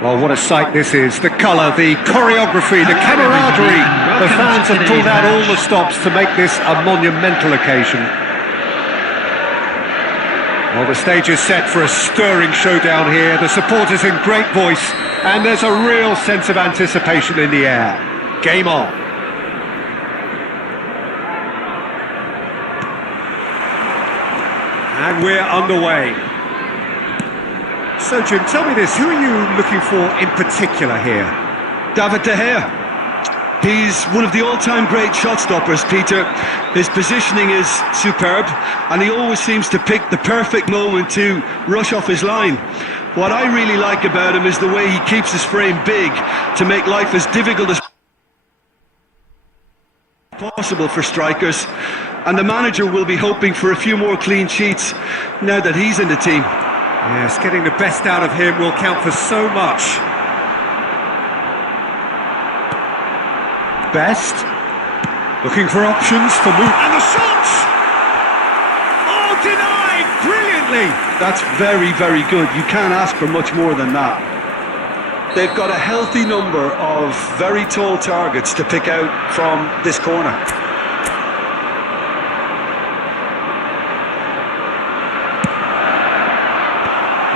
Well, what a sight this is. The colour, the choreography, the camaraderie. The fans have pulled out all the stops to make this a monumental occasion. Well, the stage is set for a stirring showdown here. The supporters in great voice, and there's a real sense of anticipation in the air. Game on. And we're underway. So, Jim, tell me this, who are you looking for in particular here? David De Gea. He's one of the all-time great shot-stoppers, Peter. His positioning is superb, and he always seems to pick the perfect moment to rush off his line. What I really like about him is the way he keeps his frame big to make life as difficult as possible for strikers. And the manager will be hoping for a few more clean sheets now that he's in the team. Yes, getting the best out of him will count for so much. Best. Looking for options for move. And the shot! Oh, denied! Brilliantly! That's very, very good. You can't ask for much more than that. They've got a healthy number of very tall targets to pick out from this corner.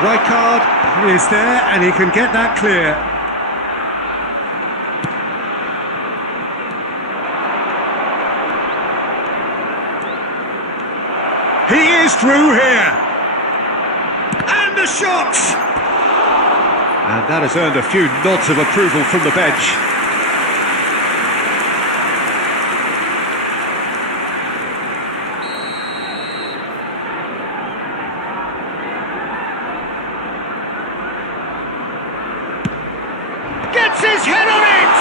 Rijkaard is there, and he can get that clear. He is through here. And the shot! And that has earned a few nods of approval from the bench. Gets his head on it!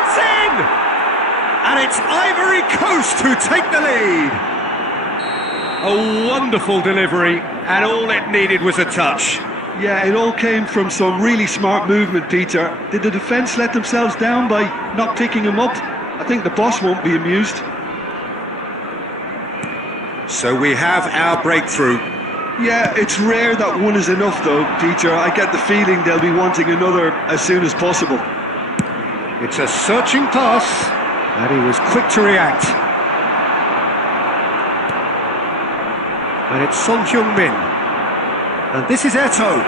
It's in! And it's Ivory Coast who take the lead. A wonderful delivery, and all it needed was a touch. Yeah, it all came from some really smart movement, Peter. Did the defence let themselves down by not picking him up? I think the boss won't be amused. So we have our breakthrough. Yeah, it's rare that one is enough though, Peter. I get the feeling they'll be wanting another as soon as possible. It's a searching pass, and he was quick to react. And it's Son Heung-min. And this is Eto'o.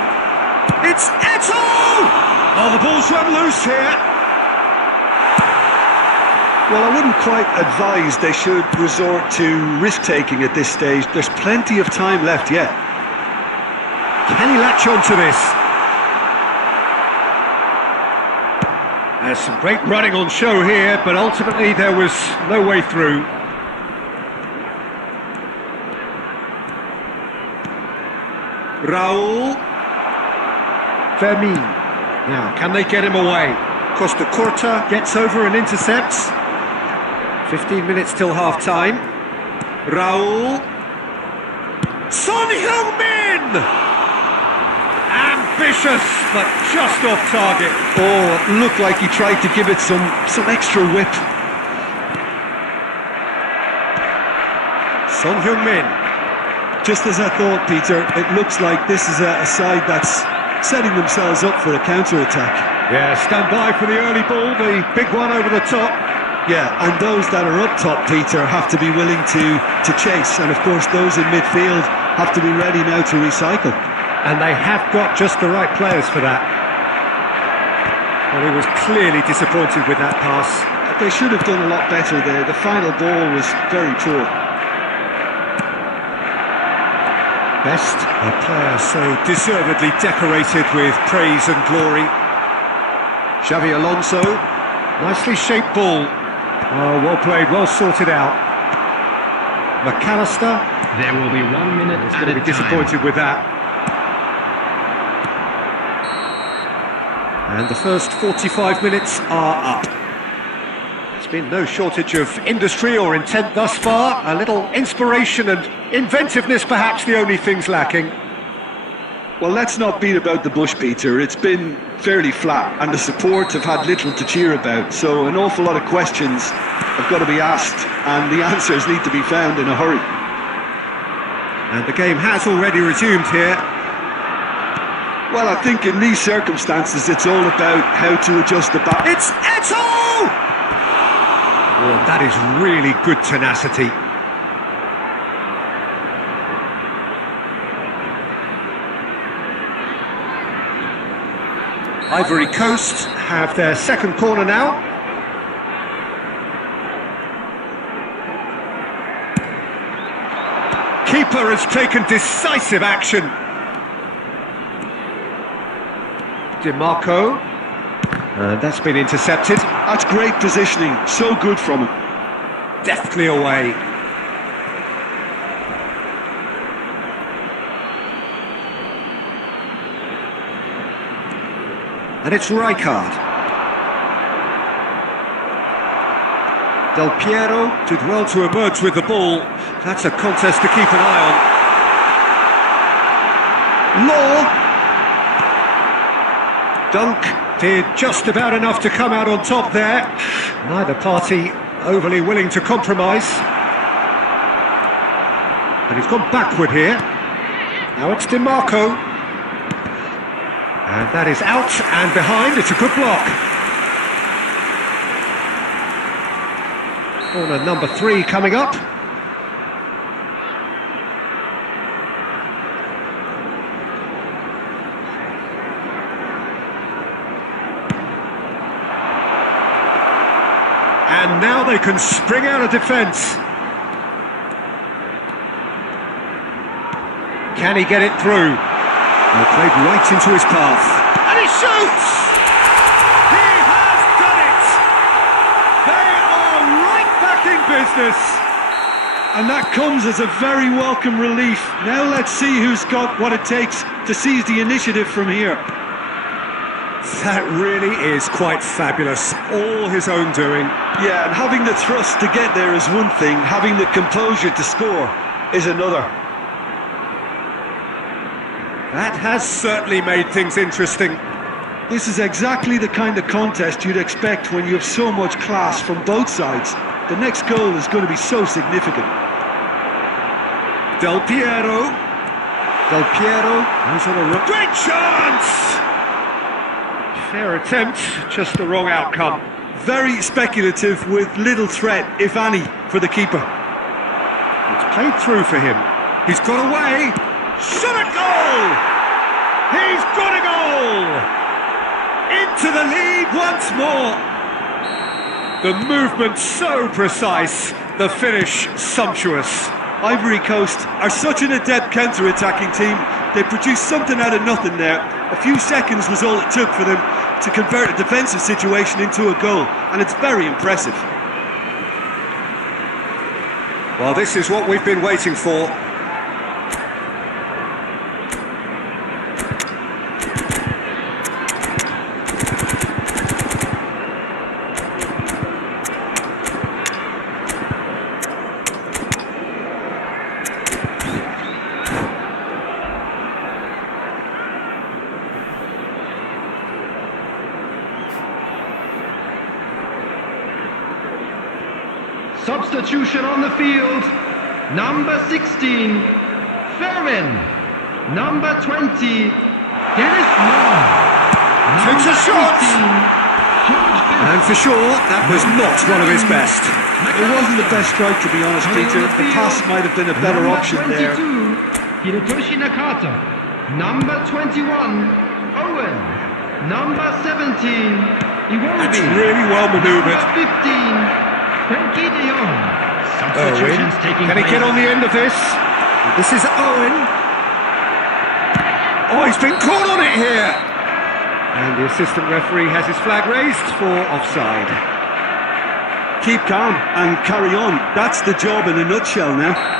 It's Eto'o! Oh, the ball's run loose here. Well, I wouldn't quite advise they should resort to risk-taking at this stage. There's plenty of time left yet. Can he latch on to this? There's some great running on show here, but ultimately there was no way through. Raul. Fermin. Now, can they get him away? Costa Curta gets over and intercepts. 15 minutes till half-time. Raul. Son Heung-min! Ambitious, but just off target. Oh, it looked like he tried to give it some extra whip. Son Heung-min. Just as I thought, Peter, it looks like this is a side that's setting themselves up for a counter-attack. Yeah, stand by for the early ball, the big one over the top. Yeah, and those that are up top, Peter, have to be willing to chase. And of course, those in midfield have to be ready now to recycle. And they have got just the right players for that. Well, he was clearly disappointed with that pass. They should have done a lot better there. The final ball was very poor. Best, a player so deservedly decorated with praise and glory. Xavi Alonso, nicely shaped ball. Oh, well played, well sorted out. McAllister. There will be 1 minute He's at going to a be disappointed time. with that. And the first 45 minutes are up. There's been no shortage of industry or intent thus far. A little inspiration and inventiveness, perhaps the only things lacking. Well, let's not beat about the bush, Peter. It's been fairly flat, and the support have had little to cheer about. So an awful lot of questions have got to be asked, and the answers need to be found in a hurry. And the game has already resumed here. Well, I think in these circumstances, it's all about how to adjust the bat. It's Eto'o! Oh, that is really good tenacity. Ivory Coast have their second corner now. Keeper has taken decisive action. DiMarco. That's been intercepted. That's great positioning. So good from him. Deftly away. And it's Rijkaard. Del Piero did well to emerge with the ball. That's a contest to keep an eye on. Law. Dunk did just about enough to come out on top there. Neither party overly willing to compromise. And he's gone backward here. Now it's DiMarco. And that is out and behind. It's a good block. Corner number 3 coming up. And now they can spring out of defence. Can he get it through? Well, played right into his path. And he shoots! He has done it! They are right back in business! And that comes as a very welcome relief. Now let's see who's got what it takes to seize the initiative from here. That really is quite fabulous. All his own doing. Yeah, and having the thrust to get there is one thing. Having the composure to score is another. That has certainly made things interesting. This is exactly the kind of contest you'd expect when you have so much class from both sides. The next goal is going to be so significant. Del Piero. Del Piero, who's on a great chance! Fair attempt, just the wrong outcome. Very speculative with little threat, if any, for the keeper. It's played through for him. He's got away. Shot a goal! He's got a goal! Into the lead once more. The movement so precise, the finish sumptuous. Ivory Coast are such an adept counter-attacking team. They produced something out of nothing there. A few seconds was all it took for them to convert a defensive situation into a goal, and it's very impressive. Well, this is what we've been waiting for. Substitution on the field. Number 16, Ferrin. Number 20, Dennis Moore. Takes a shot! And for sure, that was not one of his best. It wasn't the best strike, to be honest, Peter. The pass might have been a better option there. Hirotoshi Nakata. Number 21, Owen. Number 17, Iwobi. That's really well manoeuvred. Number 15, Frankie de Jong. Owen, Substitutions taking can he place. get on the end of this? This is Owen. Oh, he's been caught on it here. And the assistant referee has his flag raised for offside. Keep calm and carry on. That's the job in a nutshell now.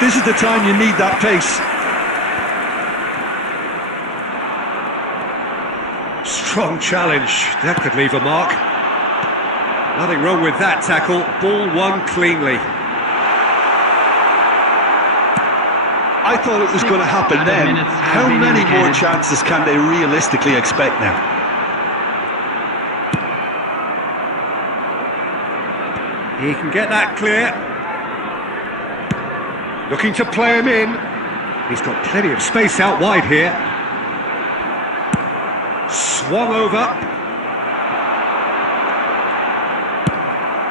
This is the time you need that pace. Strong challenge. That could leave a mark. Nothing wrong with that tackle. Ball won cleanly. I thought it was going to happen then. minutes have How been many more indicated. chances can they realistically expect now? He can get that clear. Looking to play him in. He's got plenty of space out wide here. Swung over.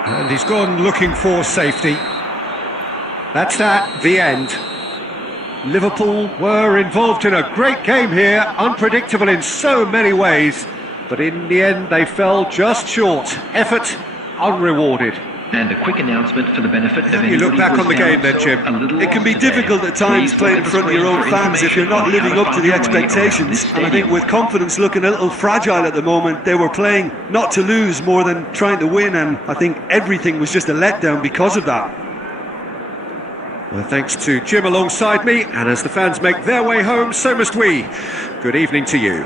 And he's gone looking for safety. That's that, the end. Liverpool were involved in a great game here, unpredictable in so many ways, but in the end they fell just short. Effort unrewarded. And a quick announcement for the benefit of How do you look anybody back who on the has game found then, themselves Jim? a little It can be lost today. difficult at times Please playing look in at front of your the own screen for fans if you're not information living on up to how the to find your way around expectations. this And I think stadium. with confidence looking a little fragile at the moment, they were playing not to lose more than trying to win, and I think everything was just a letdown because of that. Well, thanks to Jim alongside me, and as the fans make their way home, so must we. Good evening to you.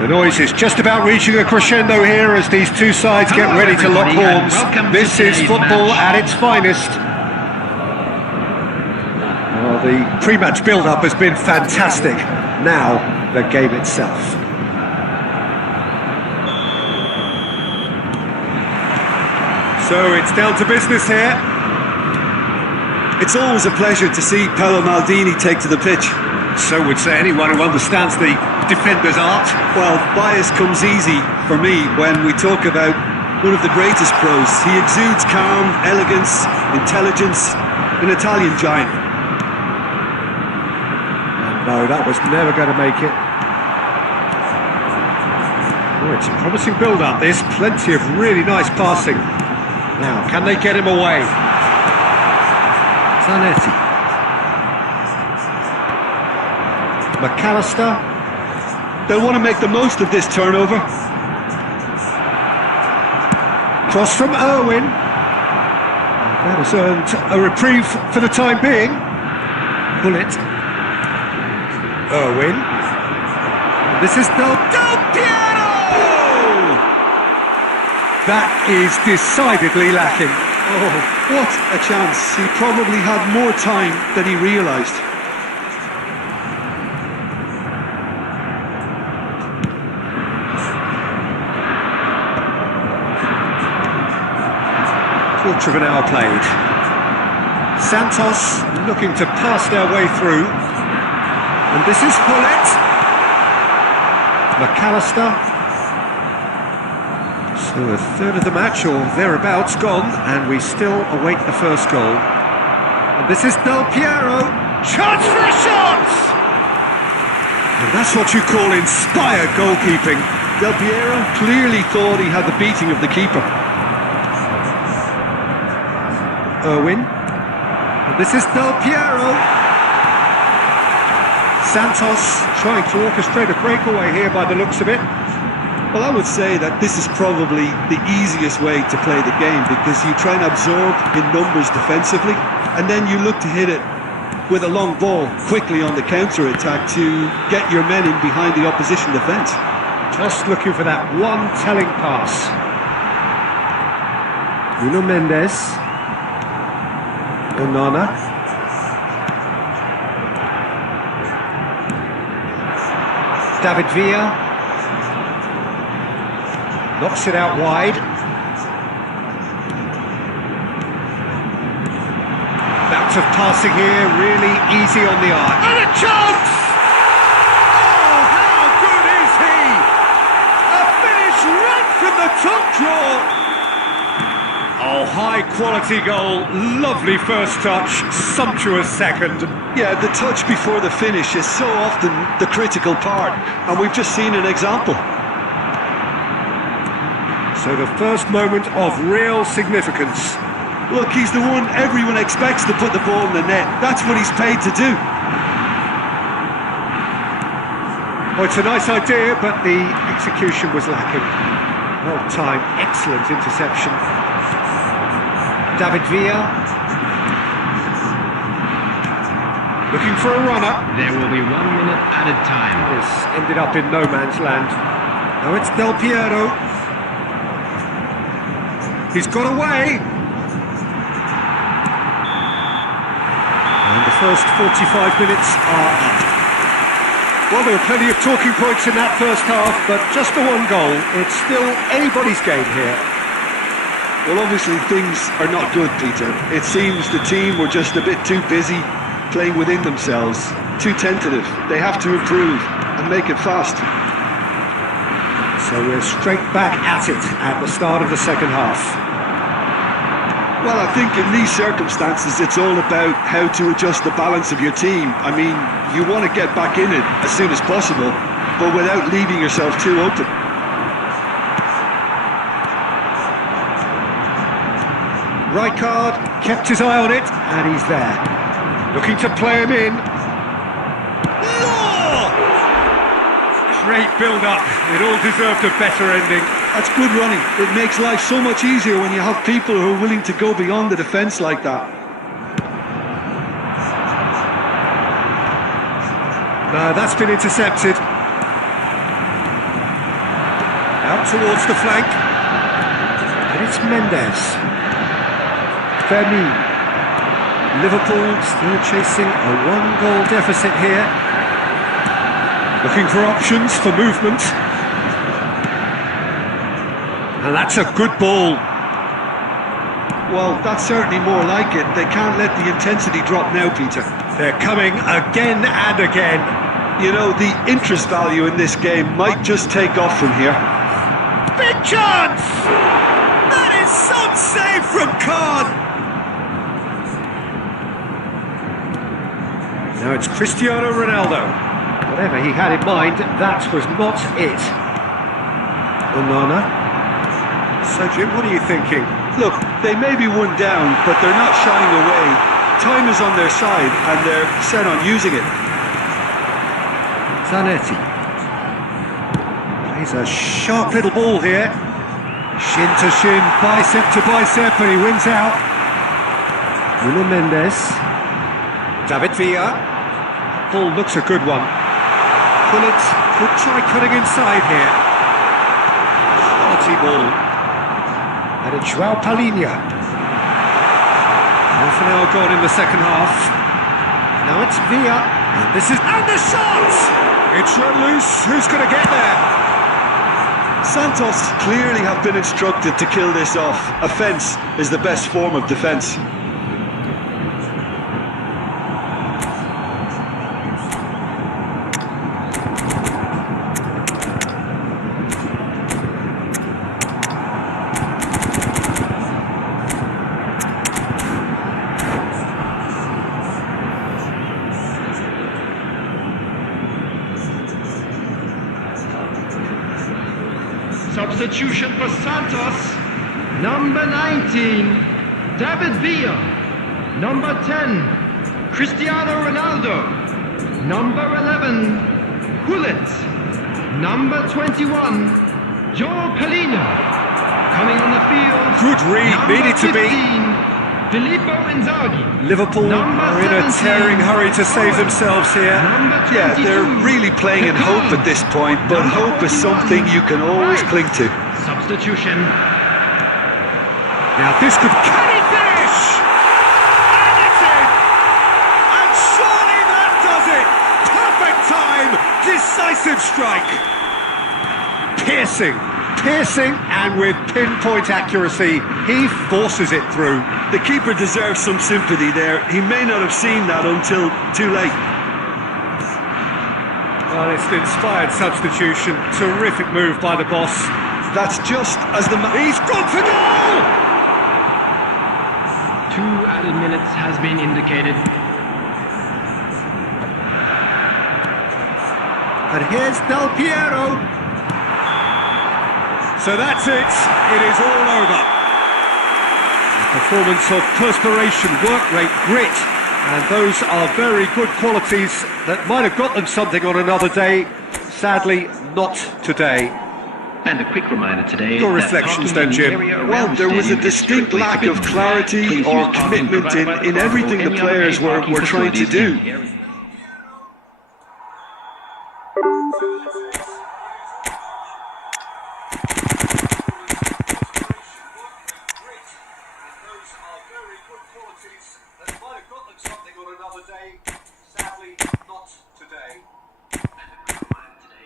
The noise is just about reaching a crescendo here as these two sides get ready to lock horns. This is football at its finest. Well, the pre-match build-up has been fantastic. Now, the game itself. So it's down to business here. It's always a pleasure to see Paolo Maldini take to the pitch. So would say anyone who understands the defender's art. Well, bias comes easy for me when we talk about one of the greatest pros. He exudes calm, elegance, intelligence, an Italian giant. No, that was never going to make it. Oh, it's a promising build-up, this. Plenty of really nice passing. Now, can they get him away? Zanetti. McAllister. They'll want to make the most of this turnover. Cross from Irwin. That has earned a reprieve for the time being. Bullet. Irwin. This is Del Piero! That is decidedly lacking. Oh, what a chance. He probably had more time than he realised. Quarter of an hour played. Santos looking to pass their way through. And this is Hullet. McAllister. So a third of the match, or thereabouts, gone, and we still await the first goal. And this is Del Piero. Chance for a shot! And that's what you call inspired goalkeeping. Del Piero clearly thought he had the beating of the keeper. Irwin. And this is Del Piero. Santos trying to orchestrate a breakaway here by the looks of it. Well, I would say that this is probably the easiest way to play the game because you try and absorb in numbers defensively and then you look to hit it with a long ball quickly on the counter-attack to get your men in behind the opposition defence. Just looking for that one telling pass. Nuno Mendes. Onana. David Villa. Knocks it out wide. Bouts of passing here, really easy on the eye. And a chance! Oh, how good is he? A finish right from the top draw. Oh, high quality goal, lovely first touch, sumptuous second. Yeah, the touch before the finish is so often the critical part, and we've just seen an example. So the first moment of real significance. Look, he's the one everyone expects to put the ball in the net. That's what he's paid to do. Oh, it's a nice idea, but the execution was lacking. Well timed, excellent interception. David Villa. Looking for a runner. There will be 1 minute added time. This ended up in no man's land. Now it's Del Piero. He's got away. And the first 45 minutes are up. Well, there were plenty of talking points in that first half, but just the one goal. It's still anybody's game here. Well, obviously things are not good, Peter. It seems the team were just a bit too busy playing within themselves, too tentative. They have to improve and make it fast. So we're straight back at it at the start of the second half. Well, I think in these circumstances it's all about how to adjust the balance of your team. I mean, you want to get back in it as soon as possible, but without leaving yourself too open. Rijkaard kept his eye on it, and he's there. Looking to play him in. Great build-up. It all deserved a better ending. That's good running. It makes life so much easier when you have people who are willing to go beyond the defence like that. No, that's been intercepted. Out towards the flank. And it's Mendes. Fermi. Liverpool still chasing a one-goal deficit here. Looking for options for movement. And that's a good ball. Well, that's certainly more like it. They can't let the intensity drop now, Peter. They're coming again and again. You know, the interest value in this game might just take off from here. Big chance! That is some save from Khan! Now it's Cristiano Ronaldo. Whatever he had in mind, that was not it. Onana. So Jim, what are you thinking? Look, they may be one down, but they're not shying away. Time is on their side, and they're set on using it. Zanetti. Plays a sharp little ball here. Shin to shin, bicep to bicep, and he wins out. Nuno Mendes. David Villa. Ball looks a good one. Gullit could try cutting inside here. Quality ball. And it's João Palhinha. Half an hour gone in the second half. Now it's Villa. And this is... And the shot! It's run loose. Who's going to get there? Santos clearly have been instructed to kill this off. Offence is the best form of defence. Substitution for Santos. Number 19, David Villa. Number 10, Cristiano Ronaldo. Number 11, Gullit. Number 21, João Palhinha. Coming on the field. Good read, number needed to 15, be. Filippo Inzaghi. Liverpool Number are in a 17, tearing hurry to save themselves here. Number 22, Yeah, they're really playing in hope at this point, but Number hope is 41, something you can always Rice. cling to. Substitution. Now this could... Can he finish? And it's in! And surely that does it! Perfect time! Decisive strike! Piercing, and with pinpoint accuracy, he forces it through. The keeper deserves some sympathy there. He may not have seen that until too late. Well, it's an inspired substitution. Terrific move by the boss. That's just as the... He's gone for goal! 2 added minutes has been indicated. And here's Del Piero. So that's it. It is all over. Performance of perspiration, work rate, grit, and those are very good qualities that might have got them something on another day. Sadly, not today. And a quick reminder today Your that reflections parking then, in the Jim. area Well, around there the was a stadium is distinct strictly lack of forbidden. clarity Please or use parking commitment provided by the in club everything or the any other players paid were parking trying to facilities in do. the area. Sadly, not today.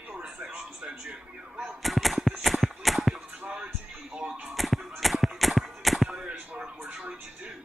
Your reflections then, Jim. Well, there was a distinct lack of clarity or commitment in everything the players were trying to do.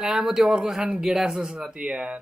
लामो त्यो अर्को खान गेडा जस्तो छ साथी यार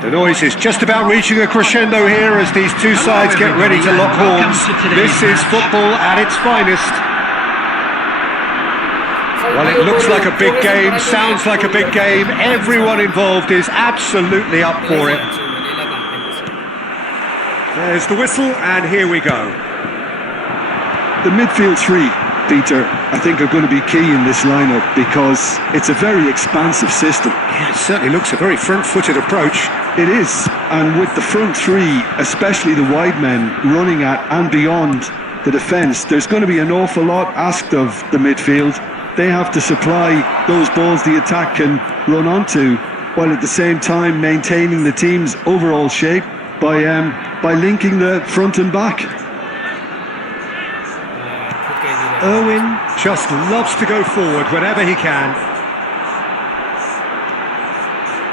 The noise is just about reaching a crescendo here as these two sides get ready to lock horns. This is football at its finest. Well, it looks like a big game, sounds like a big game. Everyone involved is absolutely up for it. There's the whistle, and here we go. The midfield three, Peter, I think are going to be key in this lineup because it's a very expansive system. Yeah, it certainly looks a very front-footed approach. It is, and with the front three, especially the wide men, running at and beyond the defence, there's going to be an awful lot asked of the midfield. They have to supply those balls the attack can run onto, while at the same time maintaining the team's overall shape by linking the front and back. Irwin just loves to go forward whenever he can.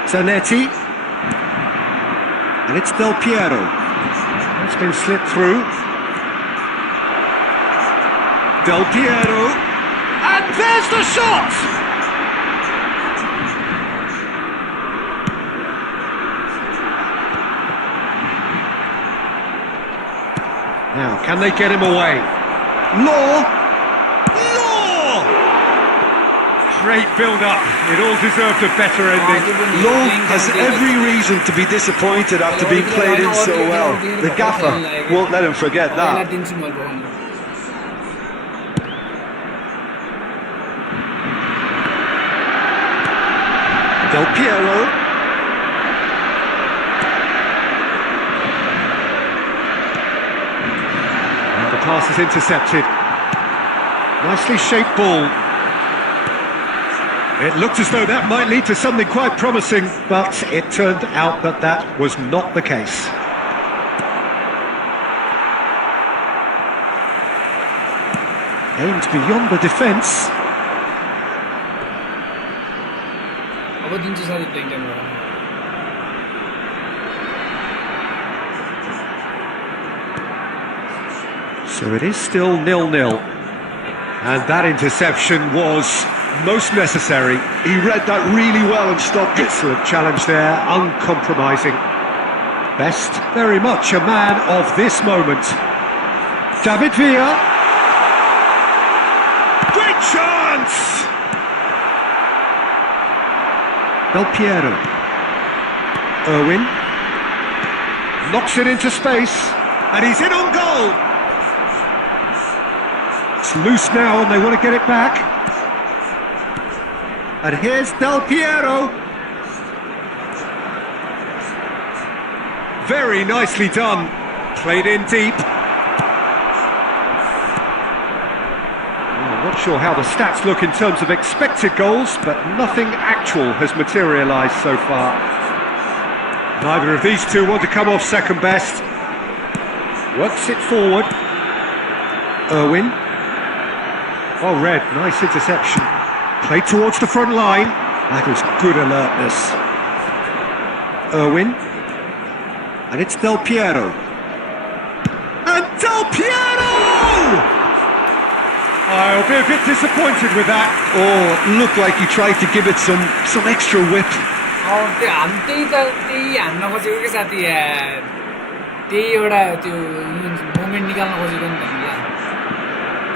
Zanetti. And it's Del Piero. That's been slipped through. Del Piero. And there's the shot! Now, can they get him away? Law! Great build-up. It all deserved a better ending. Law has every reason to be disappointed after being played in so well. The gaffer won't let him forget that. Del Piero. And the pass is intercepted. Nicely shaped ball. It looked as though that might lead to something quite promising, but it turned out that that was not the case. Aimed beyond the defence. So it is still 0-0. And that interception was most necessary. He read that really well and stopped it. Excellent challenge there, uncompromising. Best, very much a man of this moment. David Villa. Great chance! Del Piero. Irwin. Knocks it into space. And he's in on goal! It's loose now and they want to get it back. And here's Del Piero. Very nicely done. Played in deep. Well, I'm not sure how the stats look in terms of expected goals, but nothing actual has materialised so far. Neither of these two want to come off second best. Works it forward. Irwin. Oh, Red, nice interception. Played towards the front line. That was good alertness. Irwin. And it's Del Piero. And Del Piero! I'll be a bit disappointed with that. Oh, looked like he tried to give it some extra whip.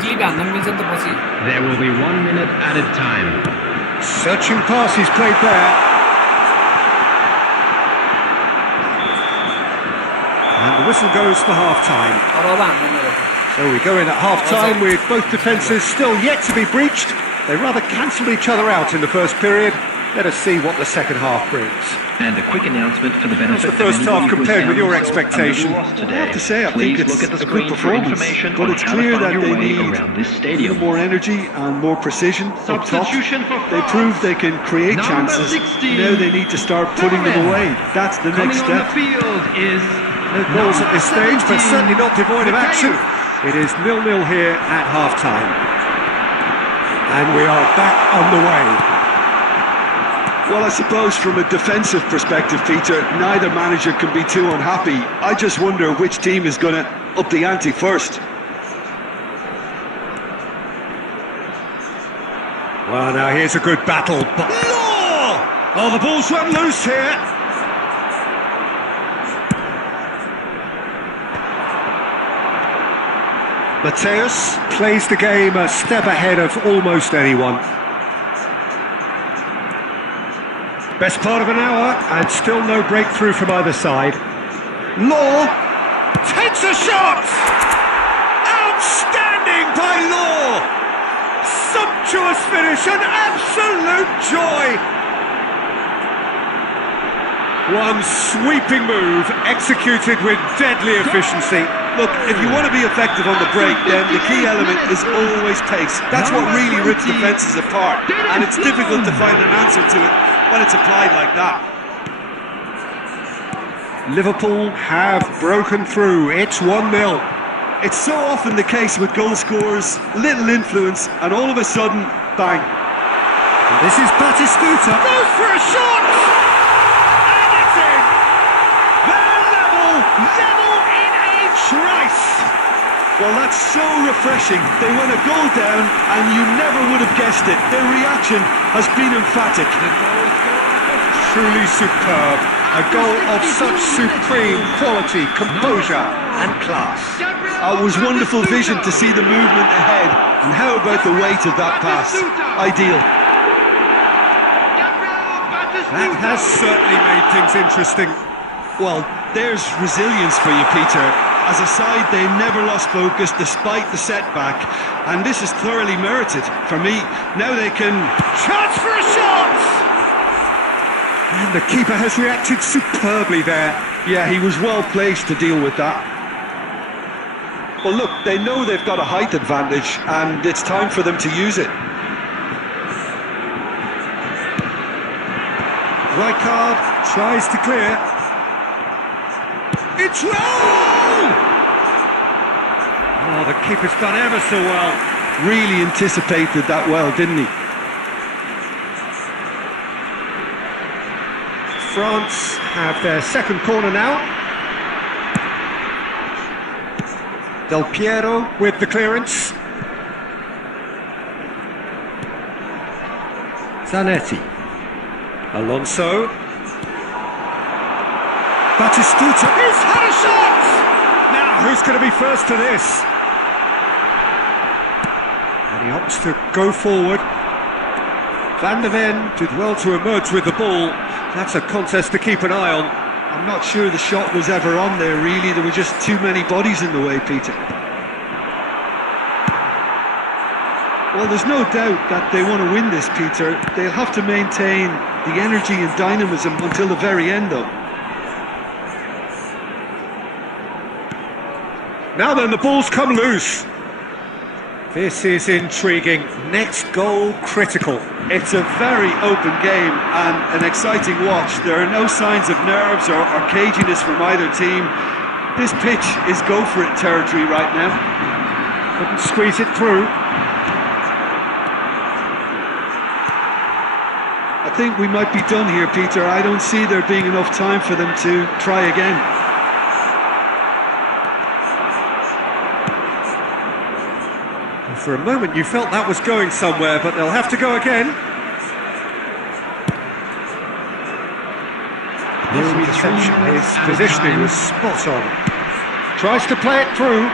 There will be 1 minute added time. Searching pass he's played there. And the whistle goes for half-time. So So we go in at half-time with both defences still yet to be breached. They rather cancelled each other out in the first period. Let us see what the second half brings. And a quick announcement for the benefit the first of anybody half who compared with your found themselves expectation? a little lost today. I have to say, I Please think it's look at the a good screen for performance, information but on it's how to clear find that your they way need around this a stadium. little more energy and more precision up top. Substitution for They France. proved they can create Number chances. 16, Now they need to start putting them away. That's the Coming next on the step. field is No goals at this stage, but 17, certainly not devoid of action. It is 0-0 here at half-time. And we are back on the way. Well, I suppose from a defensive perspective, Peter, neither manager can be too unhappy. I just wonder which team is going to up the ante first. Well, now here's a good battle. But oh, the ball's run loose here. Mateus plays the game a step ahead of almost anyone. Best part of an hour, and still no breakthrough from either side. Law takes a shot! Outstanding by Law! Sumptuous finish, an absolute joy! One sweeping move, executed with deadly efficiency. Look, if you want to be effective on the break, then the key element is always pace. That's what really rips defences apart, and it's difficult to find an answer to it when it's applied like that. Liverpool have broken through. It's 1-0. It's so often the case with goal scorers, little influence, and all of a sudden, bang. And this is Batistuta. Goes for a shot! And it's in! They're level in a trice! Well, that's so refreshing. They went a goal down, and you never would have guessed it. Their reaction has been emphatic. Truly superb. A goal of such supreme quality, composure and class. It was wonderful vision to see the movement ahead. And how about the weight of that pass? Ideal. That has certainly made things interesting. Well, there's resilience for you, Peter. As a side, they never lost focus despite the setback. And this is thoroughly merited. For me, now they can... Chance for a shot! And the keeper has reacted superbly there. Yeah, he was well placed to deal with that. Well, look, they know they've got a height advantage, and it's time for them to use it. Rijkaard tries to clear. It's low! Oh, the keeper's done ever so well. Really anticipated that well, didn't he? France have their second corner now. Del Piero with the clearance. Zanetti. Alonso. Batistuta. He's had a shot! Now, who's going to be first to this? And he opts to go forward. Van der Ven did well to emerge with the ball. That's a contest to keep an eye on. I'm not sure the shot was ever on there, really. There were just too many bodies in the way, Peter. Well, there's no doubt that they want to win this, Peter. They'll have to maintain the energy and dynamism until the very end, though. Now then, the ball's come loose. This is intriguing. Next goal critical. It's a very open game and an exciting watch. There are no signs of nerves or caginess from either team. This pitch is go-for-it territory right now. Couldn't squeeze it through. I think we might be done here, Peter. I don't see there being enough time for them to try again. For a moment you felt that was going somewhere, but they'll have to go again. His reception, his positioning was spot on. Tries to play it through.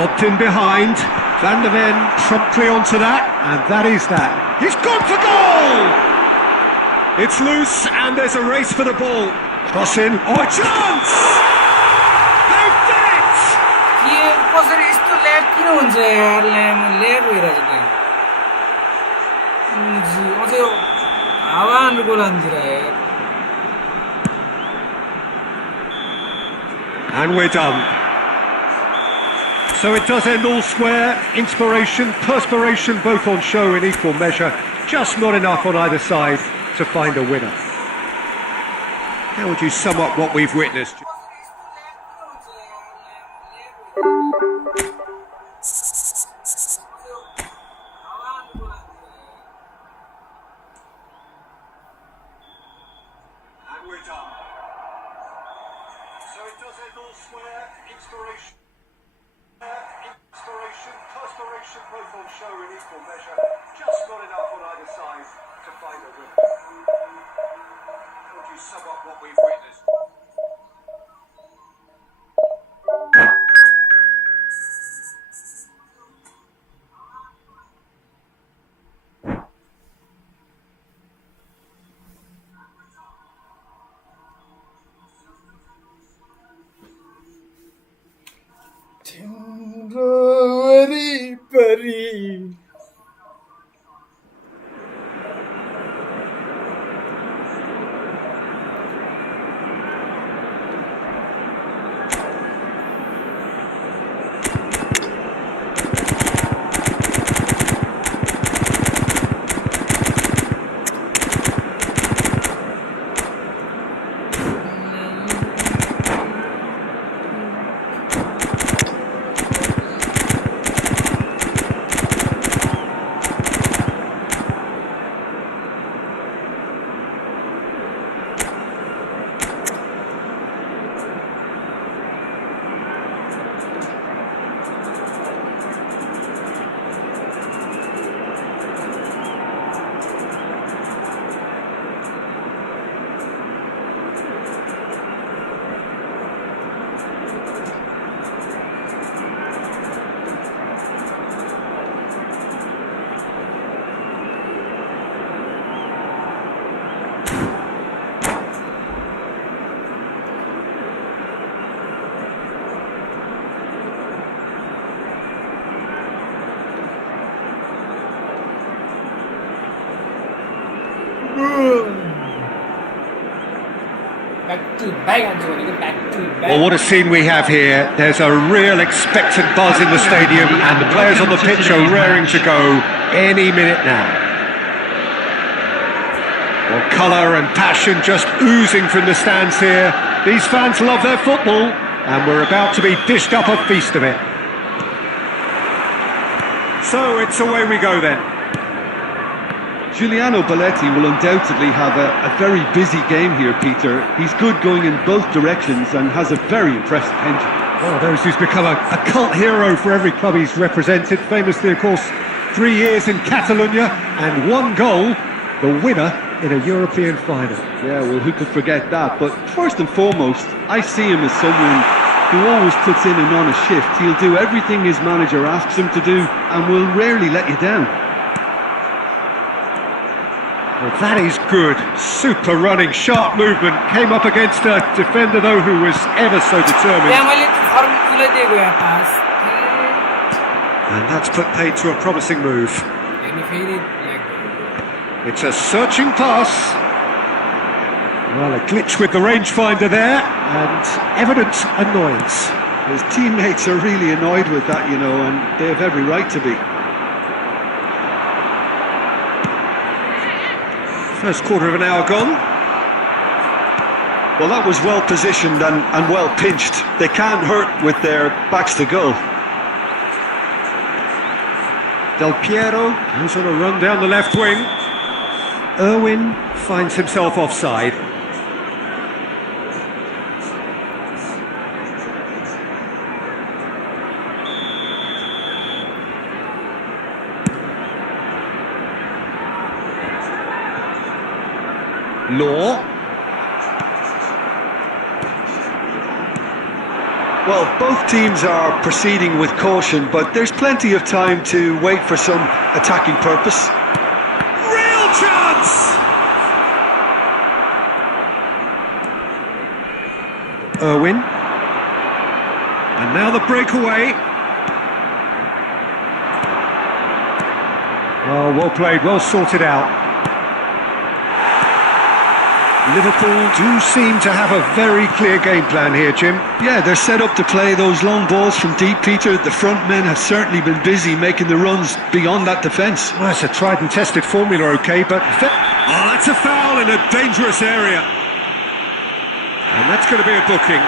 Lobbed in behind. Van der Ven promptly onto that, and that is that. He's gone for goal! It's loose, and there's a race for the ball. Cross in. Oh, a chance! They've done lag किन हुन्छ यार lag भइरहेछ त्यहाँ अझै हावा अनुकूलतिर यार And we're done. So it does end all square. Inspiration, perspiration, both on show in equal measure. Just not enough on either side to find a winner. How would you sum up what we've witnessed? And we're done. So it does end all square. Inspiration, perspiration, both on show in equal measure. Just not enough on either side to find a winner. How would you sum up what we've witnessed? वरिपरि back to back Well, what a scene we have here. There's a real expectant buzz in the stadium and the players on the pitch are raring to go any minute now. Well, colour and passion just oozing from the stands here. These fans love their football and we're about to be dished up a feast of it. So it's away we go then. Giuliano Belletti will undoubtedly have a very busy game here, Peter. He's good going in both directions and has a very impressive engine. One of those who's become a cult hero for every club he's represented. Famously, of course, 3 years in Catalonia and 1 goal, the winner in a European final. Yeah, well, who could forget that? But first and foremost, I see him as someone who always puts in an honest shift. He'll do everything his manager asks him to do and will rarely let you down. Well, that is good. Super running, sharp movement. Came up against a defender, though, who was ever so determined. त्यहाँ मैले त्यो फर्मुलाई दिएको यहाँ पास And that's put paid to a promising move. अनि फेरि lag It's a searching pass. Well, a glitch with the rangefinder there, and evident annoyance. His teammates are really annoyed with that, you know, and they have every right to be. First quarter of an hour gone. Well, that was well positioned and well pinched. They can't hurt with their backs to goal. Del Piero goes on a run down the left wing. Irwin finds himself offside. Law. Well, both teams are proceeding with caution, but there's plenty of time to wait for some attacking purpose. Real chance! Irwin. And now the breakaway. Oh, well played, well sorted out. Liverpool do seem to have a very clear game plan here, Jim. Yeah, they're set up to play those long balls from deep, Peter. The front men have certainly been busy making the runs beyond that defence. Well, it's a tried and tested formula, okay, but... Oh, that's a foul in a dangerous area. And that's going to be a booking.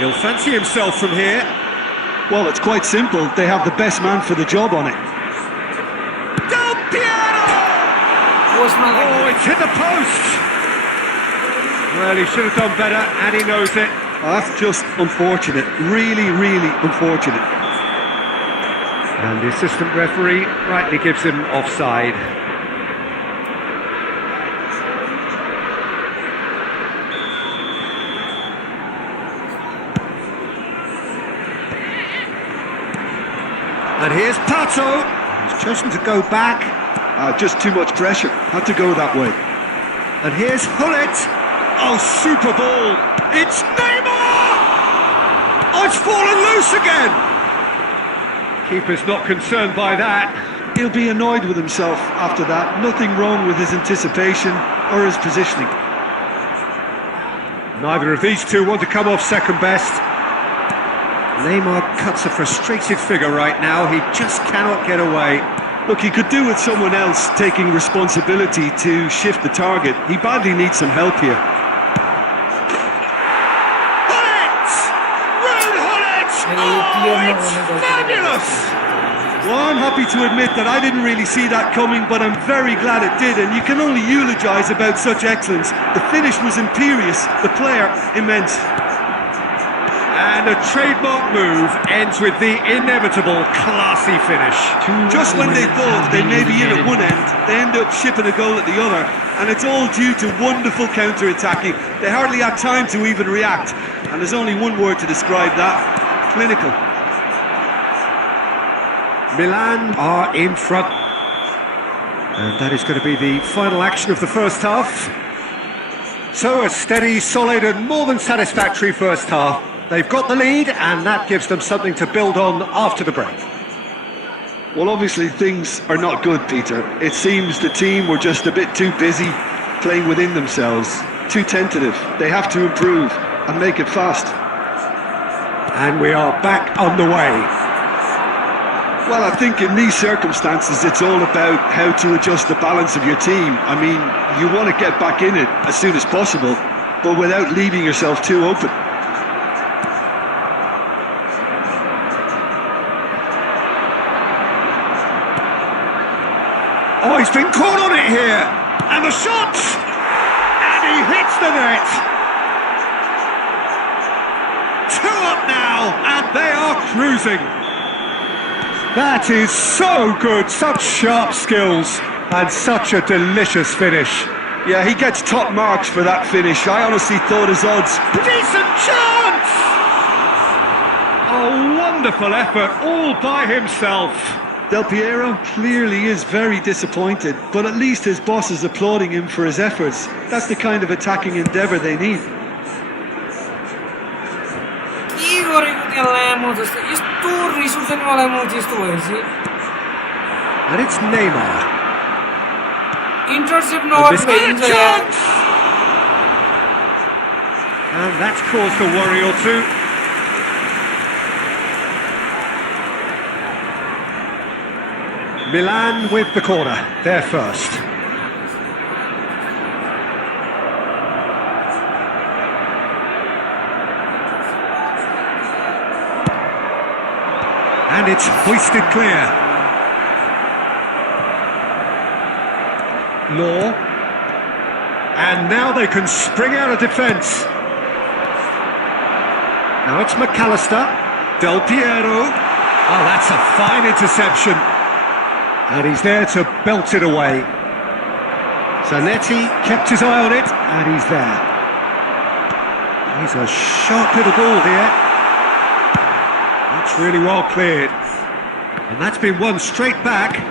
He'll fancy himself from here. Well, it's quite simple. They have the best man for the job on it. Del Piero! Oh, it's hit the post! Well, he should have done better, and he knows it. Oh, that's just unfortunate. Really, really unfortunate. And the assistant referee rightly gives him offside. And here's Pato. He's chosen to go back. Just too much pressure. Had to go that way. And here's Hullet. Oh, super ball. It's Neymar! Oh, it's fallen loose again. Keeper's not concerned by that. He'll be annoyed with himself after that. Nothing wrong with his anticipation or his positioning. Neither of these two want to come off second best. Neymar cuts a frustrated figure right now. He just cannot get away. Look, he could do with someone else taking responsibility to shift the target. He badly needs some help here. Hullet! Ruud Hullet! Oh, it's fabulous! Well, I'm happy to admit that I didn't really see that coming, but I'm very glad it did, and you can only eulogise about such excellence. The finish was imperious, the player immense. And a trademark move ends with the inevitable classy finish. Just when they thought they may be in at one end, they end up shipping a goal at the other, and it's all due to wonderful counter-attacking. They hardly had time to even react, and there's only one word to describe that: clinical. Milan are in front. And that is going to be the final action of the first half. So a steady, solid and more than satisfactory first half. They've got the lead, and that gives them something to build on after the break. Well, obviously things are not good, Peter. It seems the team were just a bit too busy playing within themselves, too tentative. They have to improve and make it fast. And we are back on the way. Well, I think in these circumstances it's all about how to adjust the balance of your team. I mean, you want to get back in it as soon as possible, but without leaving yourself too open. Oh, he's been caught on it here! And the shot! And he hits the net! 2 up now, and they are cruising! That is so good, such sharp skills, and such a delicious finish. Yeah, he gets top marks for that finish. I honestly thought his odds... Decent chance! A wonderful effort, all by himself. Del Piero clearly is very disappointed, but at least his boss is applauding him for his efforts. That's the kind of attacking endeavour they need. And it's Neymar. Intercept chance! And that's caused a worry or two. Milan with the corner, they're first. And it's hoisted clear. Law. And now they can spring out of defence. Now it's McAllister. Del Piero. Oh, that's a fine interception. And he's there to belt it away. Zanetti kept his eye on it, and he's there. He's a sharp little ball here. That's really well cleared. And that's been won straight back.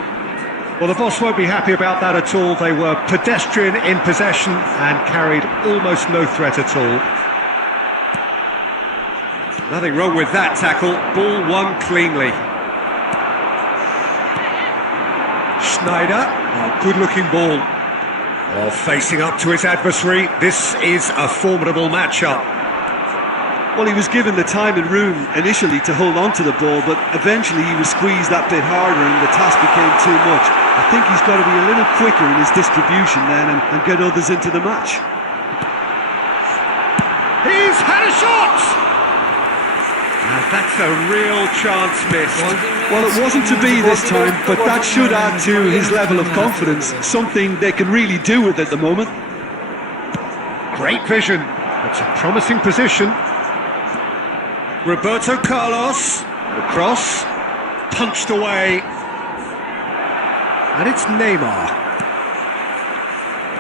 Well, the boss won't be happy about that at all. They were pedestrian in possession and carried almost no threat at all. Nothing wrong with that tackle. Ball won cleanly. Schneider. Oh, good-looking ball. Oh, facing up to his adversary. This is a formidable matchup. Well, he was given the time and room initially to hold on to the ball, but eventually he was squeezed that bit harder and the task became too much. I think he's got to be a little quicker in his distribution then and get others into the match. He's had a shot! Now that's a real chance missed. Well, it wasn't to be this time, but that should add to his level of confidence, something they can really do with at the moment. Great vision. It's a promising position. Roberto Carlos, the cross, punched away, and it's Neymar.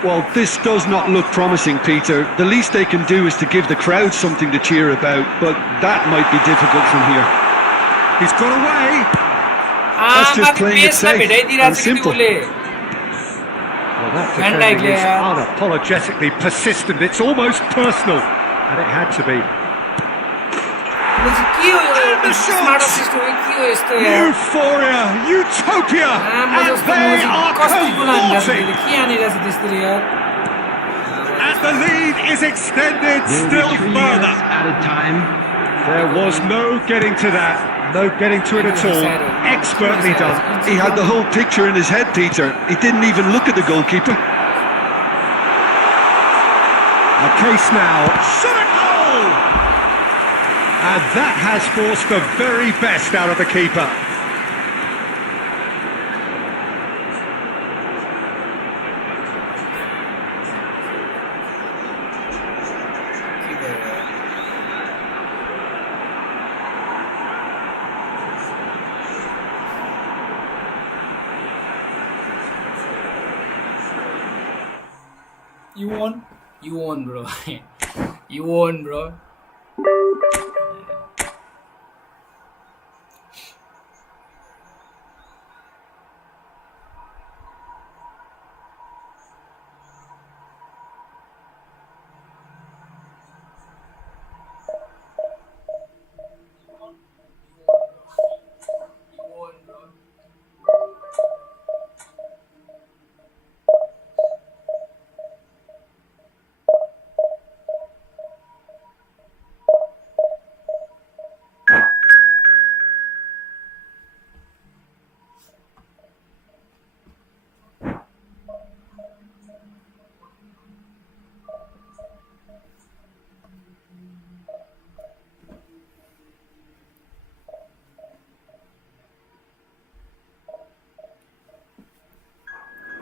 Well, this does not look promising, Peter. The least they can do is to give the crowd something to cheer about, but that might be difficult from here. He's got away. That's just playing it safe and simple. Well, that defending is unapologetically persistent. It's almost personal, and it had to be. Euphoria, utopia, and they are cavorting. And the lead is extended There will still be 3 further. minutes added time. There was no getting to that, no getting to it at all. Expertly done. He had the whole picture in his head, Peter. He didn't even look at the goalkeeper. A case now. Shot a goal! And that has forced the very best out of the keeper. You won? You won, bro. You won, bro.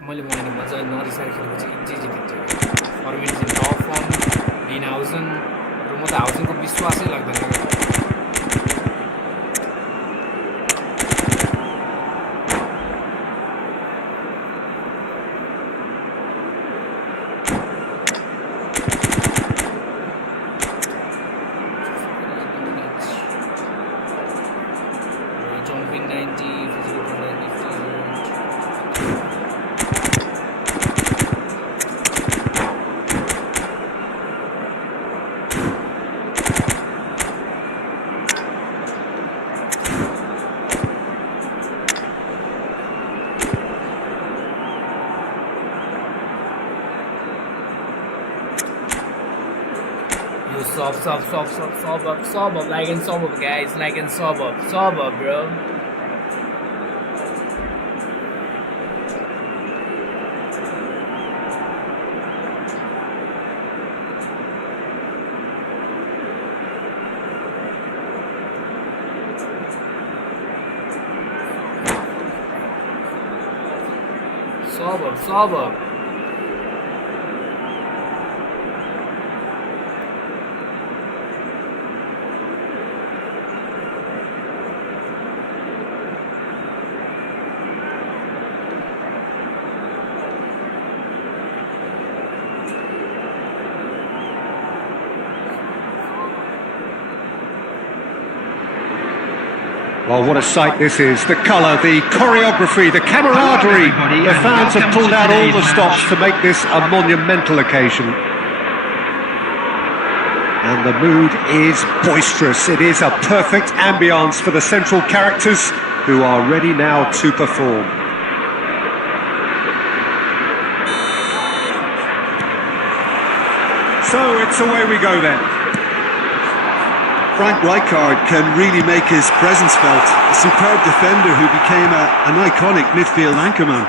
मैले भने मजाले नरिसाएर खेलेपछि easy जितिन्छ format इन टप firm बिन हाउजन र म त हाउजनको विश्वासै लाग्दैन Jumping 90 physical contact 50 Sob up, like and sob up, guys, like and sob up, bro. Sob up. Well, what a sight this is. The colour, the choreography, the camaraderie. The fans have pulled out all the stops to make this a monumental occasion. And the mood is boisterous. It is a perfect ambience for the central characters who are ready now to perform. So it's away we go then. Frank Rijkaard can really make his presence felt. A superb defender who became an iconic midfield anchorman.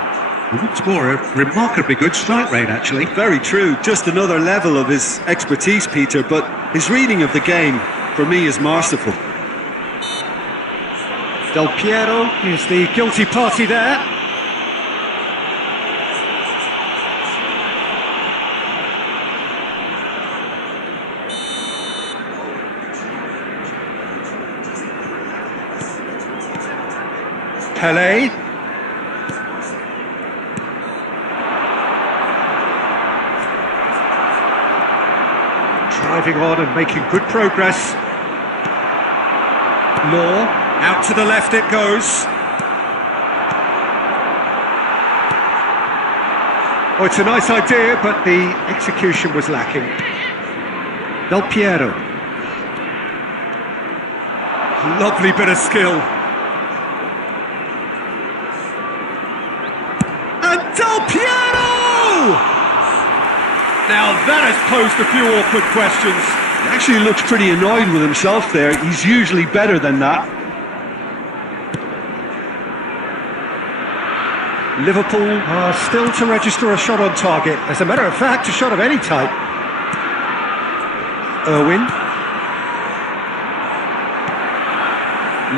What's more, a remarkably good strike rate, actually. Very true, just another level of his expertise, Peter, but his reading of the game, for me, is masterful. Del Piero is the guilty party there. Pelé. Driving on and making good progress. Law, out to the left it goes. Oh, it's a nice idea, but the execution was lacking. Del Piero. Lovely bit of skill. And Del Piero! Now that has posed a few awkward questions. He actually looks pretty annoyed with himself there. He's usually better than that. Liverpool are still to register a shot on target. As a matter of fact, a shot of any type. Irwin.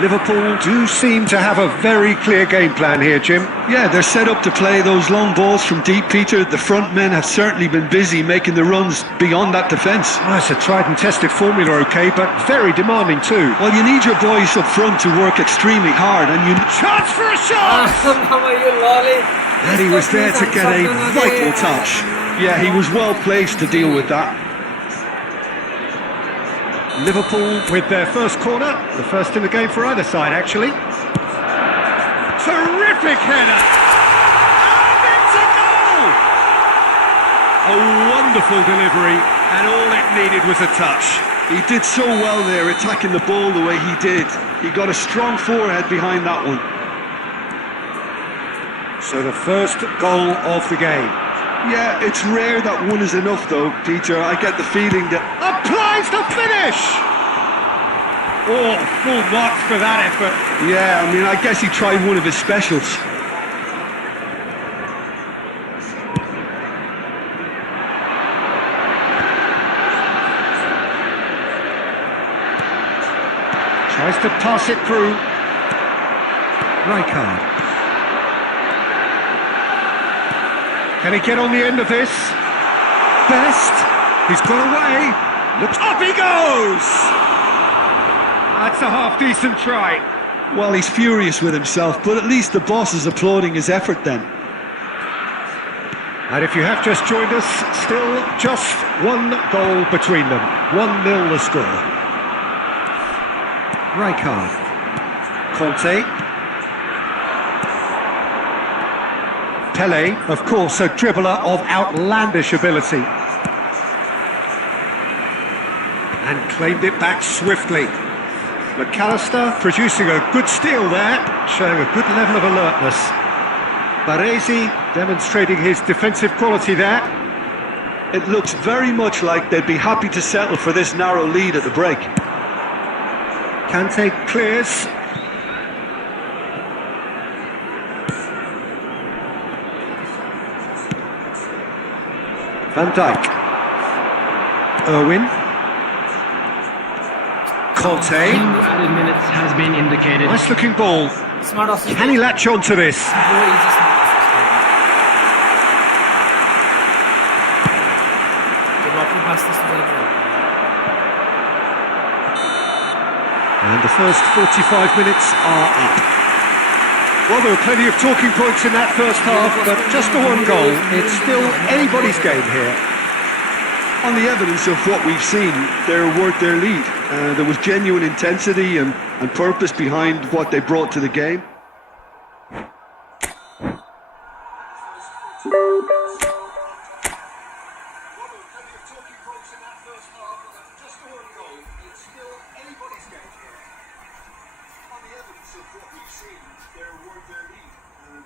Liverpool do seem to have a very clear game plan here, Jim. Yeah, they're set up to play those long balls from deep, Peter. The front men have certainly been busy making the runs beyond that defence. Well, it's a tried and tested formula, okay, but very demanding too. Well, you need your boys up front to work extremely hard, and you... Chance for a shot! Mama, you lolly. And he was there to get a vital touch. Yeah, he was well placed to deal with that. Liverpool with their first corner, the first in the game for either side, actually. Terrific header! And it's a goal! A wonderful delivery, and all it needed was a touch. He did so well there, attacking the ball the way he did. He got a strong forehead behind that one. So the first goal of the game. Yeah, it's rare that one is enough though, Peter. I get the feeling that... Applies the finish! Oh, full marks for that effort. Yeah, I mean, I guess he tried one of his specials. Tries to pass it through. Rijkaard. Can he get on the end of this? Best. He's got away. Looks up he goes. That's a half-decent try. Well, he's furious with himself, but at least the boss is applauding his effort then. And if you have just joined us, still just one goal between them. 1-0 the score. Rijkaard. Conte. Pelé, of course, a dribbler of outlandish ability. And claimed it back swiftly. McAllister producing a good steal there, showing a good level of alertness. Baresi demonstrating his defensive quality there. It looks very much like they'd be happy to settle for this narrow lead at the break. Kante clears. Van Dijk. Irwin. Conte. 2 added minutes has been indicated. Nice looking ball. Smart assist. Can he latch on to this? Very easy smart assist. Developing past this was And the first 45 minutes are up. Well, there were plenty of talking points in that first half, but just the one goal. It's still anybody's game here. On the evidence of what we've seen, they're worth their lead. There was genuine intensity and purpose behind what they brought to the game. talking points in that first half, and just the one goal. It's still anybody's game here. On the evidence of what we've seen, there were their lead.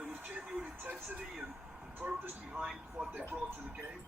There was genuine intensity and purpose behind what they brought to the game.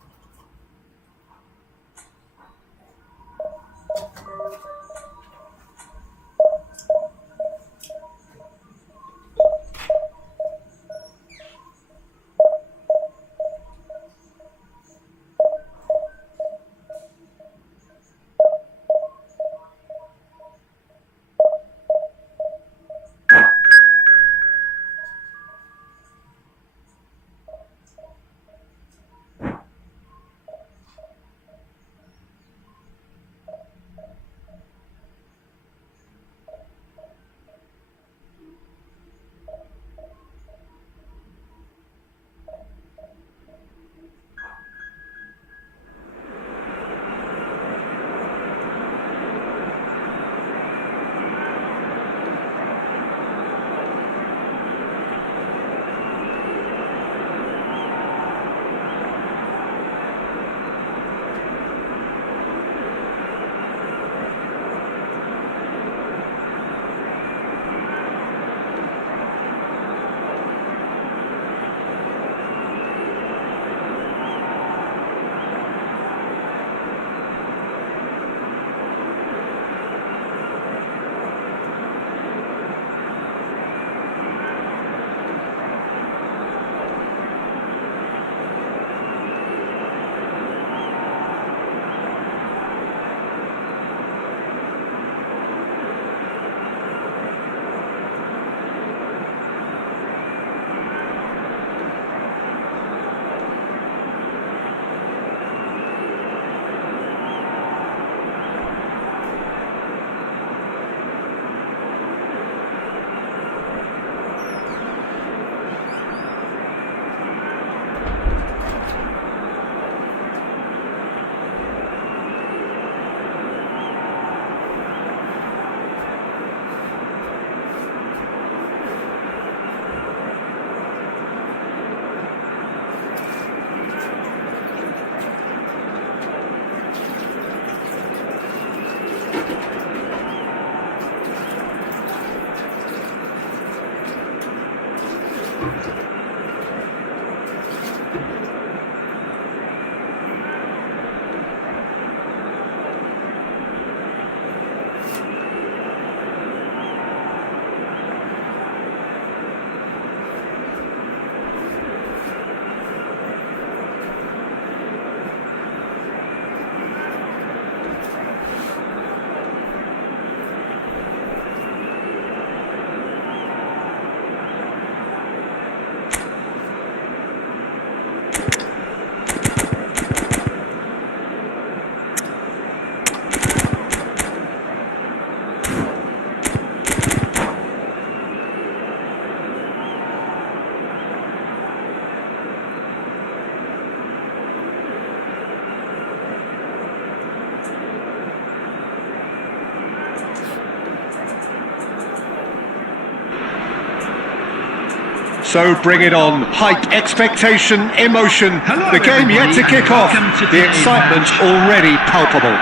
So bring it on. Hype, expectation, emotion. Hello, The game yet to everybody, kick off. and welcome to The today's excitement's match. already palpable.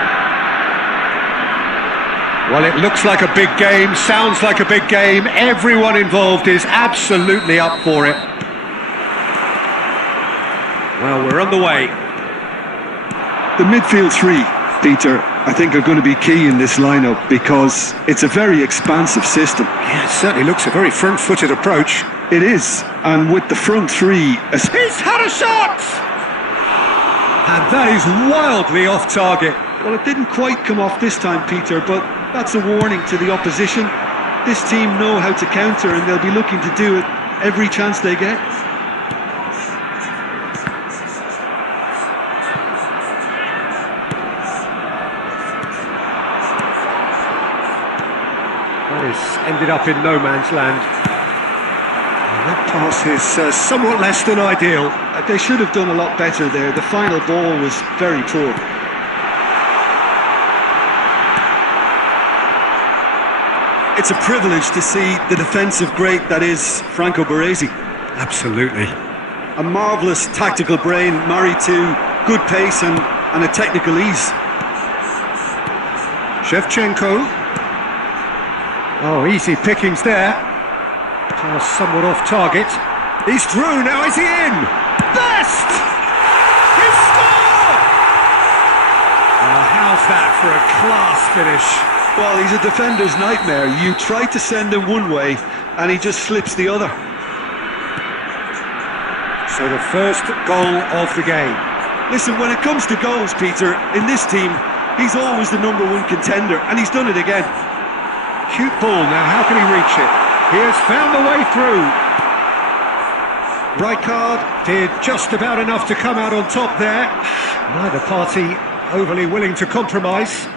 Well, it looks like a big game, sounds like a big game. Everyone involved is absolutely up for it. Well, we're on the way. The midfield three, Peter, I think are going to be key in this lineup because it's a very expansive system. Yeah, it certainly looks a very front-footed approach. It is, and with the front three... He's had a shot! And that is wildly off target. Well, it didn't quite come off this time, Peter, but that's a warning to the opposition. This team know how to counter and they'll be looking to do it every chance they get. That has ended up in no man's land. And that pass is somewhat less than ideal. They should have done a lot better there. The final ball was very poor. It's a privilege to see the defensive great that is Franco Baresi. Absolutely. A marvellous tactical brain married to good pace and and a technical ease. Shevchenko. Oh, easy pickings there. Pass somewhat off target. He's through, now is he in? Best! He scored! Oh, how's that for a class finish? Well, he's a defender's nightmare. You try to send him one way, and he just slips the other. So the first goal of the game. Listen, when it comes to goals, Peter, in this team, he's always the number one contender, and he's done it again. Cute ball, now how can he reach it? He has found the way through. Rijkaard did just about enough to come out on top there. Neither party overly willing to compromise.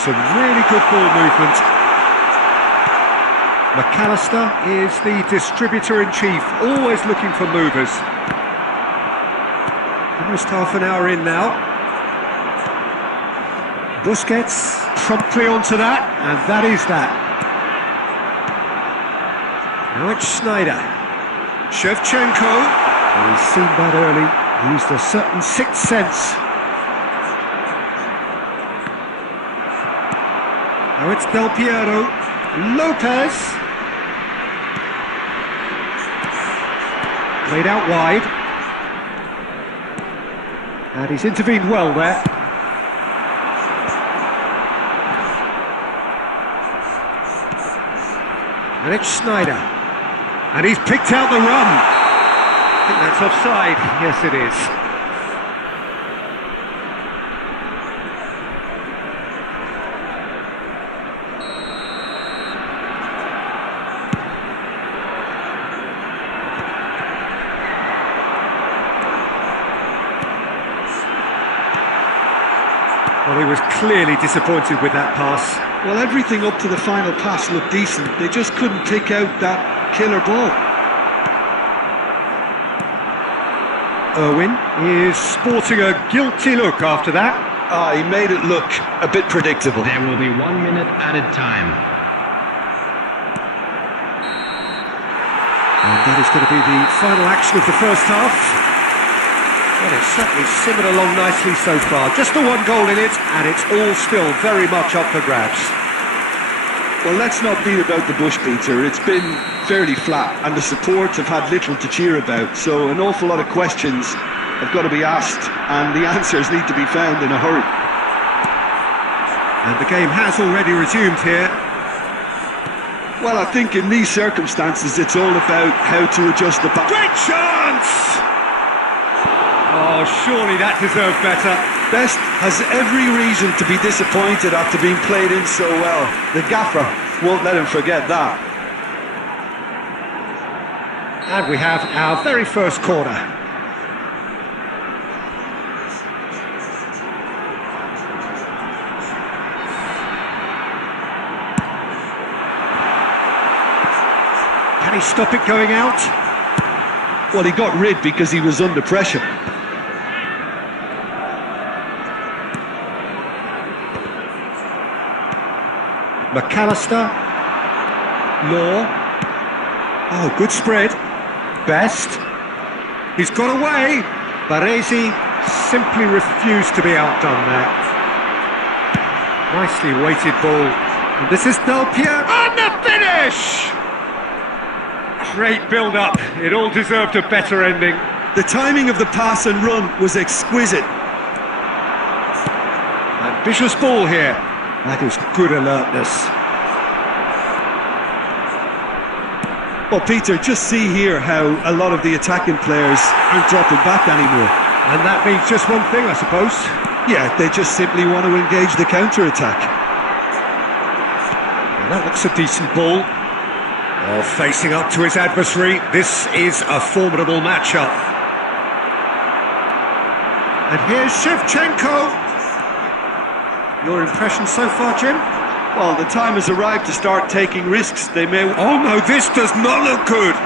Some really good ball movement. McAllister is the distributor-in-chief, always looking for movers. Almost half an hour in now. Busquets promptly onto that, and that is that. Now it's Schneider. Shevchenko. Well, he's seen that early, used a certain sixth sense. Now it's Del Piero. Lopez. Played out wide. And he's intervened well there. And it's Schneider. And he's picked out the run. I think that's offside. Yes, it is. Well, he was clearly disappointed with that pass. Well, everything up to the final pass looked decent. They just couldn't pick out that killer ball. Irwin is sporting a guilty look after that. He made it look a bit predictable. There will be 1 minute added time. And that is going to be the final action of the first half. Well, it's certainly simmered along nicely so far. Just the one goal in it, and it's all still very much up for grabs. Well, let's not beat about the bush, Peter. It's been fairly flat, and the supports have had little to cheer about. So an awful lot of questions have got to be asked, and the answers need to be found in a hurry. And the game has already resumed here. Well, I think in these circumstances, it's all about how to adjust the back. Great chance! Oh, surely that deserved better. Best has every reason to be disappointed after being played in so well. The gaffer won't let him forget that. And we have our very first corner. Can he stop it going out? Well, he got rid because he was under pressure. McAllister. Law. Oh, good spread. Best. He's got away. Baresi simply refused to be outdone there. Nicely weighted ball. And this is Del Piero. And the finish! Great build-up. It all deserved a better ending. The timing of the pass and run was exquisite. Ambitious ball here. That is good alertness. Well, Peter, just see here how a lot of the attacking players aren't dropping back anymore. And that means just one thing, I suppose. Yeah, they just simply want to engage the counter-attack. Well, that looks a decent ball. Oh, facing up to his adversary. This is a formidable matchup. And here's Shevchenko. Your impression so far, Jim? Well, the time has arrived to start taking risks. They may... Oh no, this does not look good.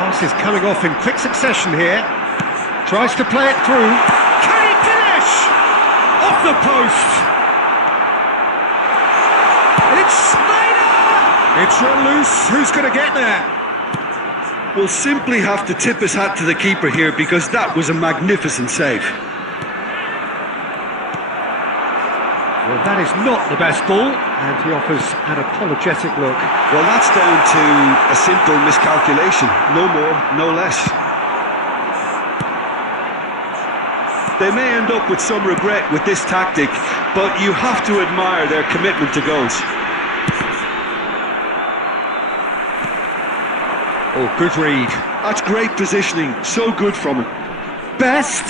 Pass is coming off in quick succession here. Tries to play it through. Can he finish? Off the post. It's Schneider! It's run loose. Who's going to get there? will simply have to tip his hat to the keeper here because that was a magnificent save. Well, that is not the best ball, and he offers an apologetic look. Well, that's down to a simple miscalculation, no more, no less. They may end up with some regret with this tactic, but you have to admire their commitment to goals. Oh, good read. That's great positioning, so good from him. Best.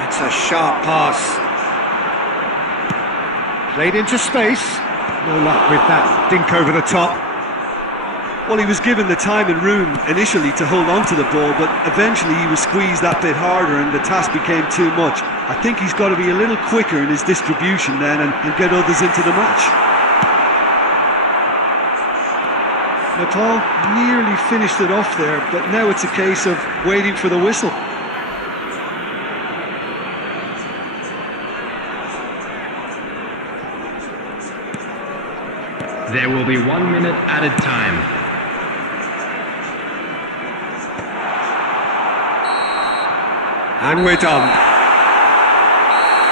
That's a sharp pass. Played into space. No luck with that dink over the top. Well, he was given the time and room initially to hold on to the ball, but eventually he was squeezed that bit harder and the task became too much. I think he's got to be a little quicker in his distribution then and get others into the match. Nepal nearly finished it off there, but now it's a case of waiting for the whistle. There will be 1 minute added time. And we're done.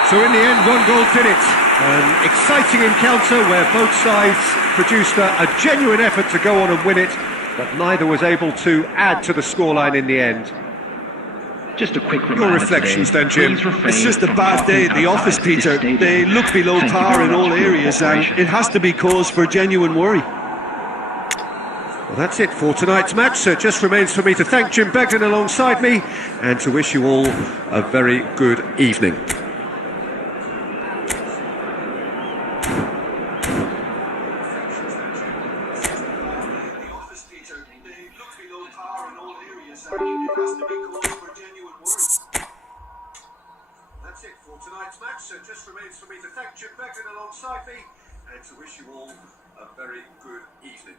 So in the end, 1 goal did it. An exciting encounter where both sides produced a genuine effort to go on and win it, but neither was able to add to the scoreline in the end. Just a quick reminder. Your reflections then, Jim. It's just a bad day at the office, Peter. They look below par in all areas and it has to be cause for genuine worry. Well, that's it for tonight's match, so it just remains for me to thank Jim Begden alongside me and to wish you all a very good evening. The office, Peter, they look below par in all areas, and it has to be cause for genuine worry. That's it for tonight's match, so it just remains for me to thank Jim Begden alongside me and to wish you all a very good evening.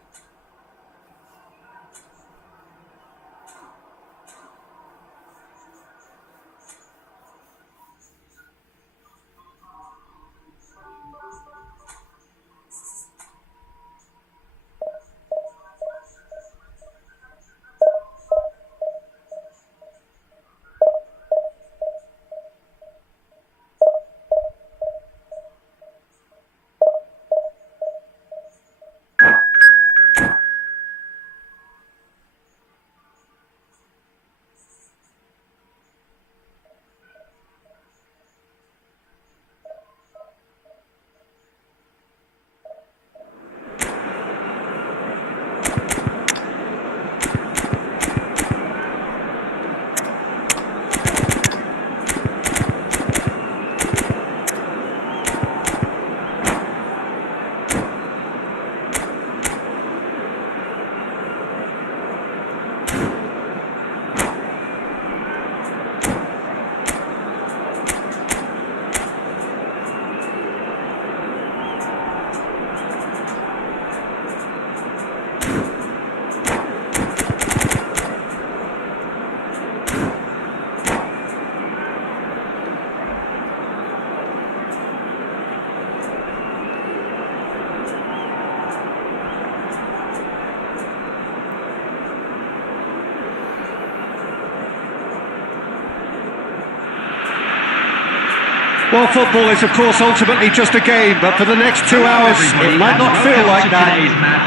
Well, football is, of course, ultimately just a game, but for the next 2 hours, it might not feel like that.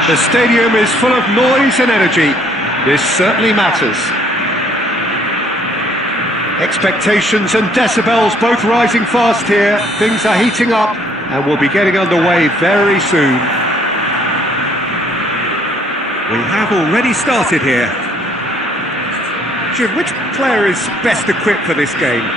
The stadium is full of noise and energy. This certainly matters. Expectations and decibels both rising fast here. Things are heating up, and we'll be getting underway very soon. We have already started here. Jim, which player is best equipped for this game?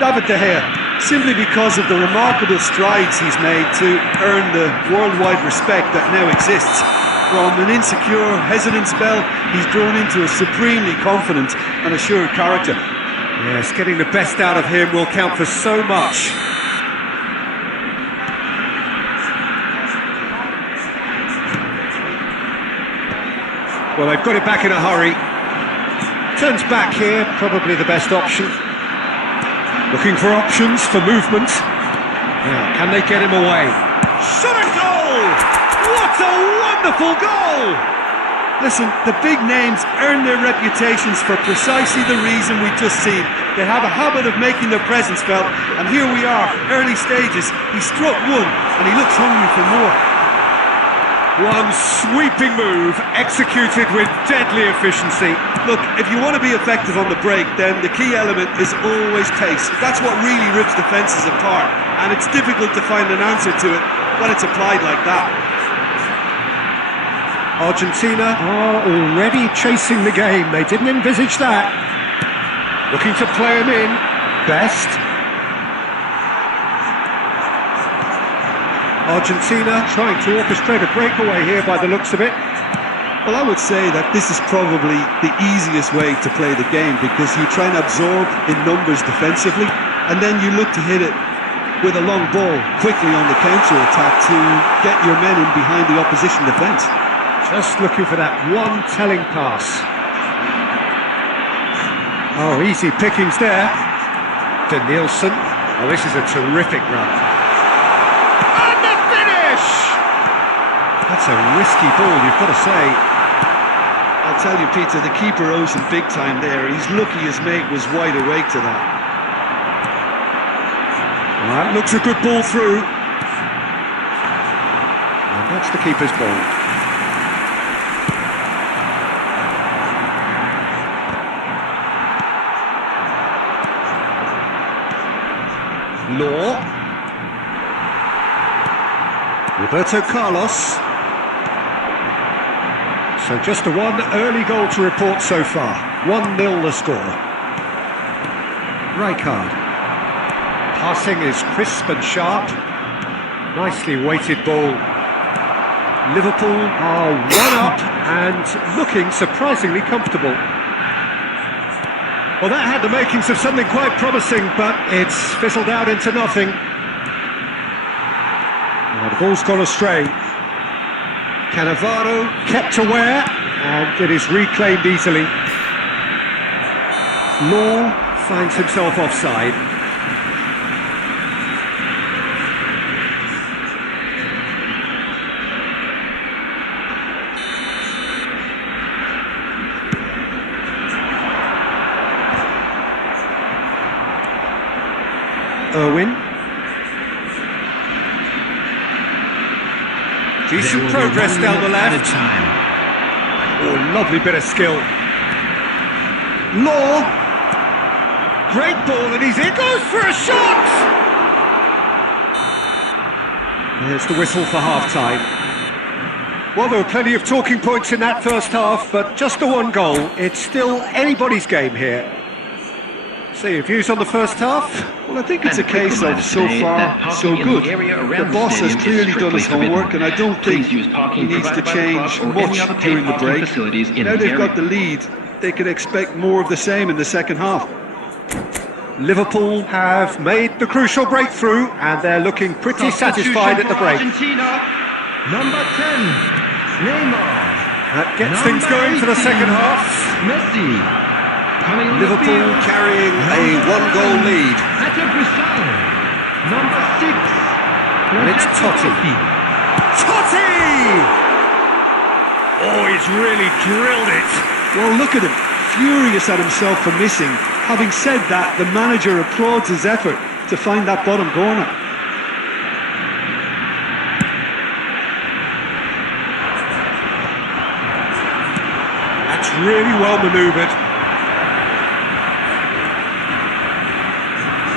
David De Gea, simply because of the remarkable strides he's made to earn the worldwide respect that now exists. From an insecure, hesitant spell, he's grown into a supremely confident and assured character. Yes, getting the best out of him will count for so much. Well, they've got it back in a hurry. Turns back here, probably the best option. Looking for options, for movement. Now, can they get him away? Shot a goal! What a wonderful goal! Listen, the big names earn their reputations for precisely the reason we've just seen. They have a habit of making their presence felt, and here we are, early stages. He struck one, and he looks hungry for more. One sweeping move, executed with deadly efficiency. Look, if you want to be effective on the break, then the key element is always pace. That's what really rips defences apart, and it's difficult to find an answer to it when it's applied like that. Argentina are already chasing the game. They didn't envisage that. Looking to play him in. Best. Argentina trying to orchestrate a breakaway here by the looks of it. Well, I would say that this is probably the easiest way to play the game, because you try and absorb in numbers defensively, and then you look to hit it with a long ball quickly on the counter-attack to get your men in behind the opposition defence. Just looking for that one telling pass. Oh, easy pickings there. To Nielsen. Oh, this is a terrific run. And the finish! That's a risky ball, you've got to say. I'll tell you, Peter, the keeper owes him big time there. He's lucky his mate was wide awake to that. Well, that looks a good ball through. And that's the keeper's ball. Law. Roberto Carlos. So just one early goal to report so far. 1-0 the score. Rijkaard. Passing is crisp and sharp. Nicely weighted ball. Liverpool are 1-up and looking surprisingly comfortable. Well, that had the makings of something quite promising, but it's fizzled out into nothing. Well, the ball's gone astray. Cannavaro kept aware, and it is reclaimed easily. Law finds himself offside. Irwin. Decent progress down the left. Oh, lovely bit of skill. Law. Great ball, and he goes for a shot! There's the whistle for half-time. Well, there were plenty of talking points in that first half, but just the one goal. It's still anybody's game here. So your views on the first half? Well, I think it's a case of so far, so good. The boss has clearly done his homework, and I don't think he needs to change much during the break. Now they've got the lead, they can expect more of the same in the second half. Liverpool have made the crucial breakthrough, and they're looking pretty satisfied at the break. Argentina, number 10, Neymar. That gets things going for the second half. Messi. Liverpool carrying a one-goal lead. Number 6. And it's Totti. Totti! Oh, he's really drilled it. Well, look at him, furious at himself for missing. Having said that, the manager applauds his effort to find that bottom corner. That's really well manoeuvred.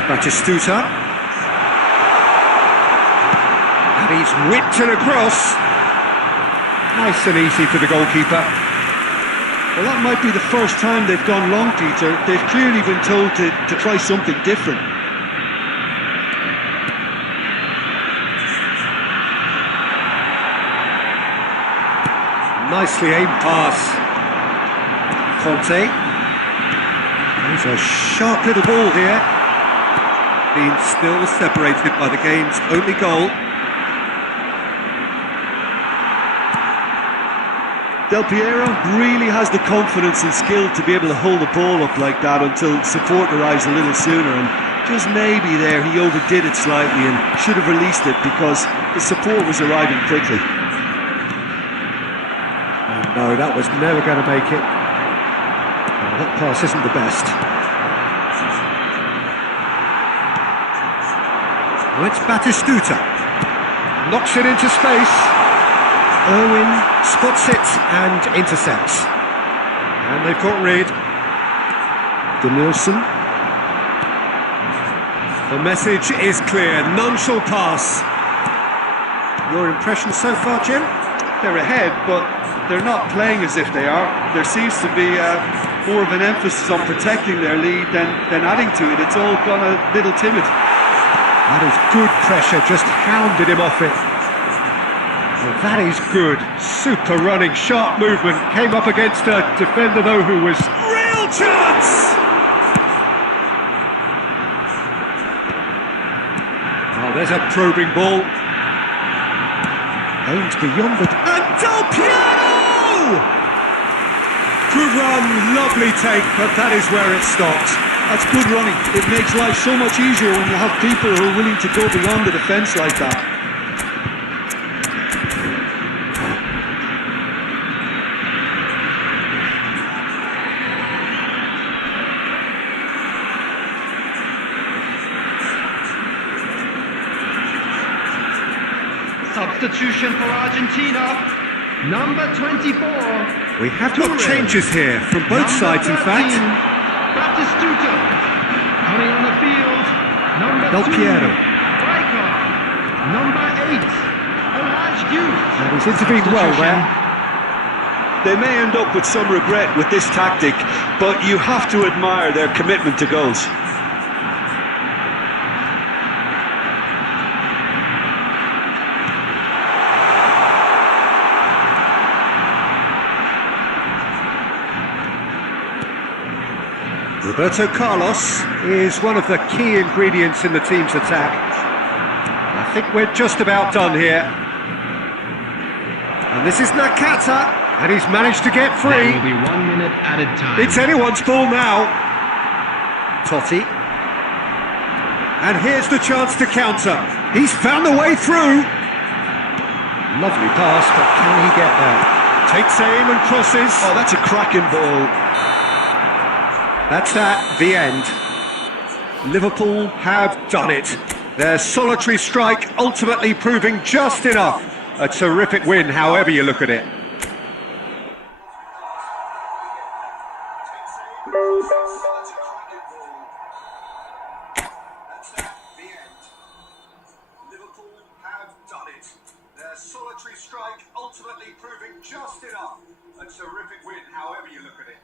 Batistuta. And he's whipped it across. Nice and easy for the goalkeeper. Well, that might be the first time they've gone long, Peter. They've clearly been told to try something different. Nicely aimed pass. Conte. He's a sharp little ball here. Being still separated by the game's only goal. Del Piero really has the confidence and skill to be able to hold the ball up like that until support arrives a little sooner, and just maybe there he overdid it slightly and should have released it because the support was arriving quickly. No, that was never going to make it. Oh, that pass isn't the best. Well, it's Batistuta. Knocks it into space. Irwin spots it and intercepts. And they've got rid. Danielson. The message is clear. None shall pass. Your impression so far, Jim? They're ahead, but they're not playing as if they are. There seems to be more of an emphasis on protecting their lead than adding to it. It's all gone a little timid. That is good pressure, just hounded him off it. Well, that is good. Super running, sharp movement. Came up against a defender, though, who was real chance! Oh, there's a probing ball. Aimed beyond the... And Del Piero! Good run, lovely take, but that is where it stopped. That's good running. It makes life so much easier when you have people who are willing to go beyond the defence like that. Substitution for Argentina. Number 24. We have got changes here from both sides, in fact. Batistuta. Coming on the field. Number Del 2. Piero. Striker. Number 8. Elhaj Youth. And he's intervened well there. They may end up with some regret with this tactic, but you have to admire their commitment to goals. Roberto Carlos is one of the key ingredients in the team's attack. I think we're just about done here. And this is Nakata, and he's managed to get free. There will be 1 minute added time. It's anyone's ball now. Totti. And here's the chance to counter. He's found the way through. Lovely pass, but can he get there? Takes aim and crosses. Oh, that's a cracking ball. That's that, the end. Liverpool have done it. Their solitary strike ultimately proving just enough. A terrific win, however you look at it. That's that, the end. Liverpool have done it. Their solitary strike ultimately proving just enough. A terrific win, however you look at it.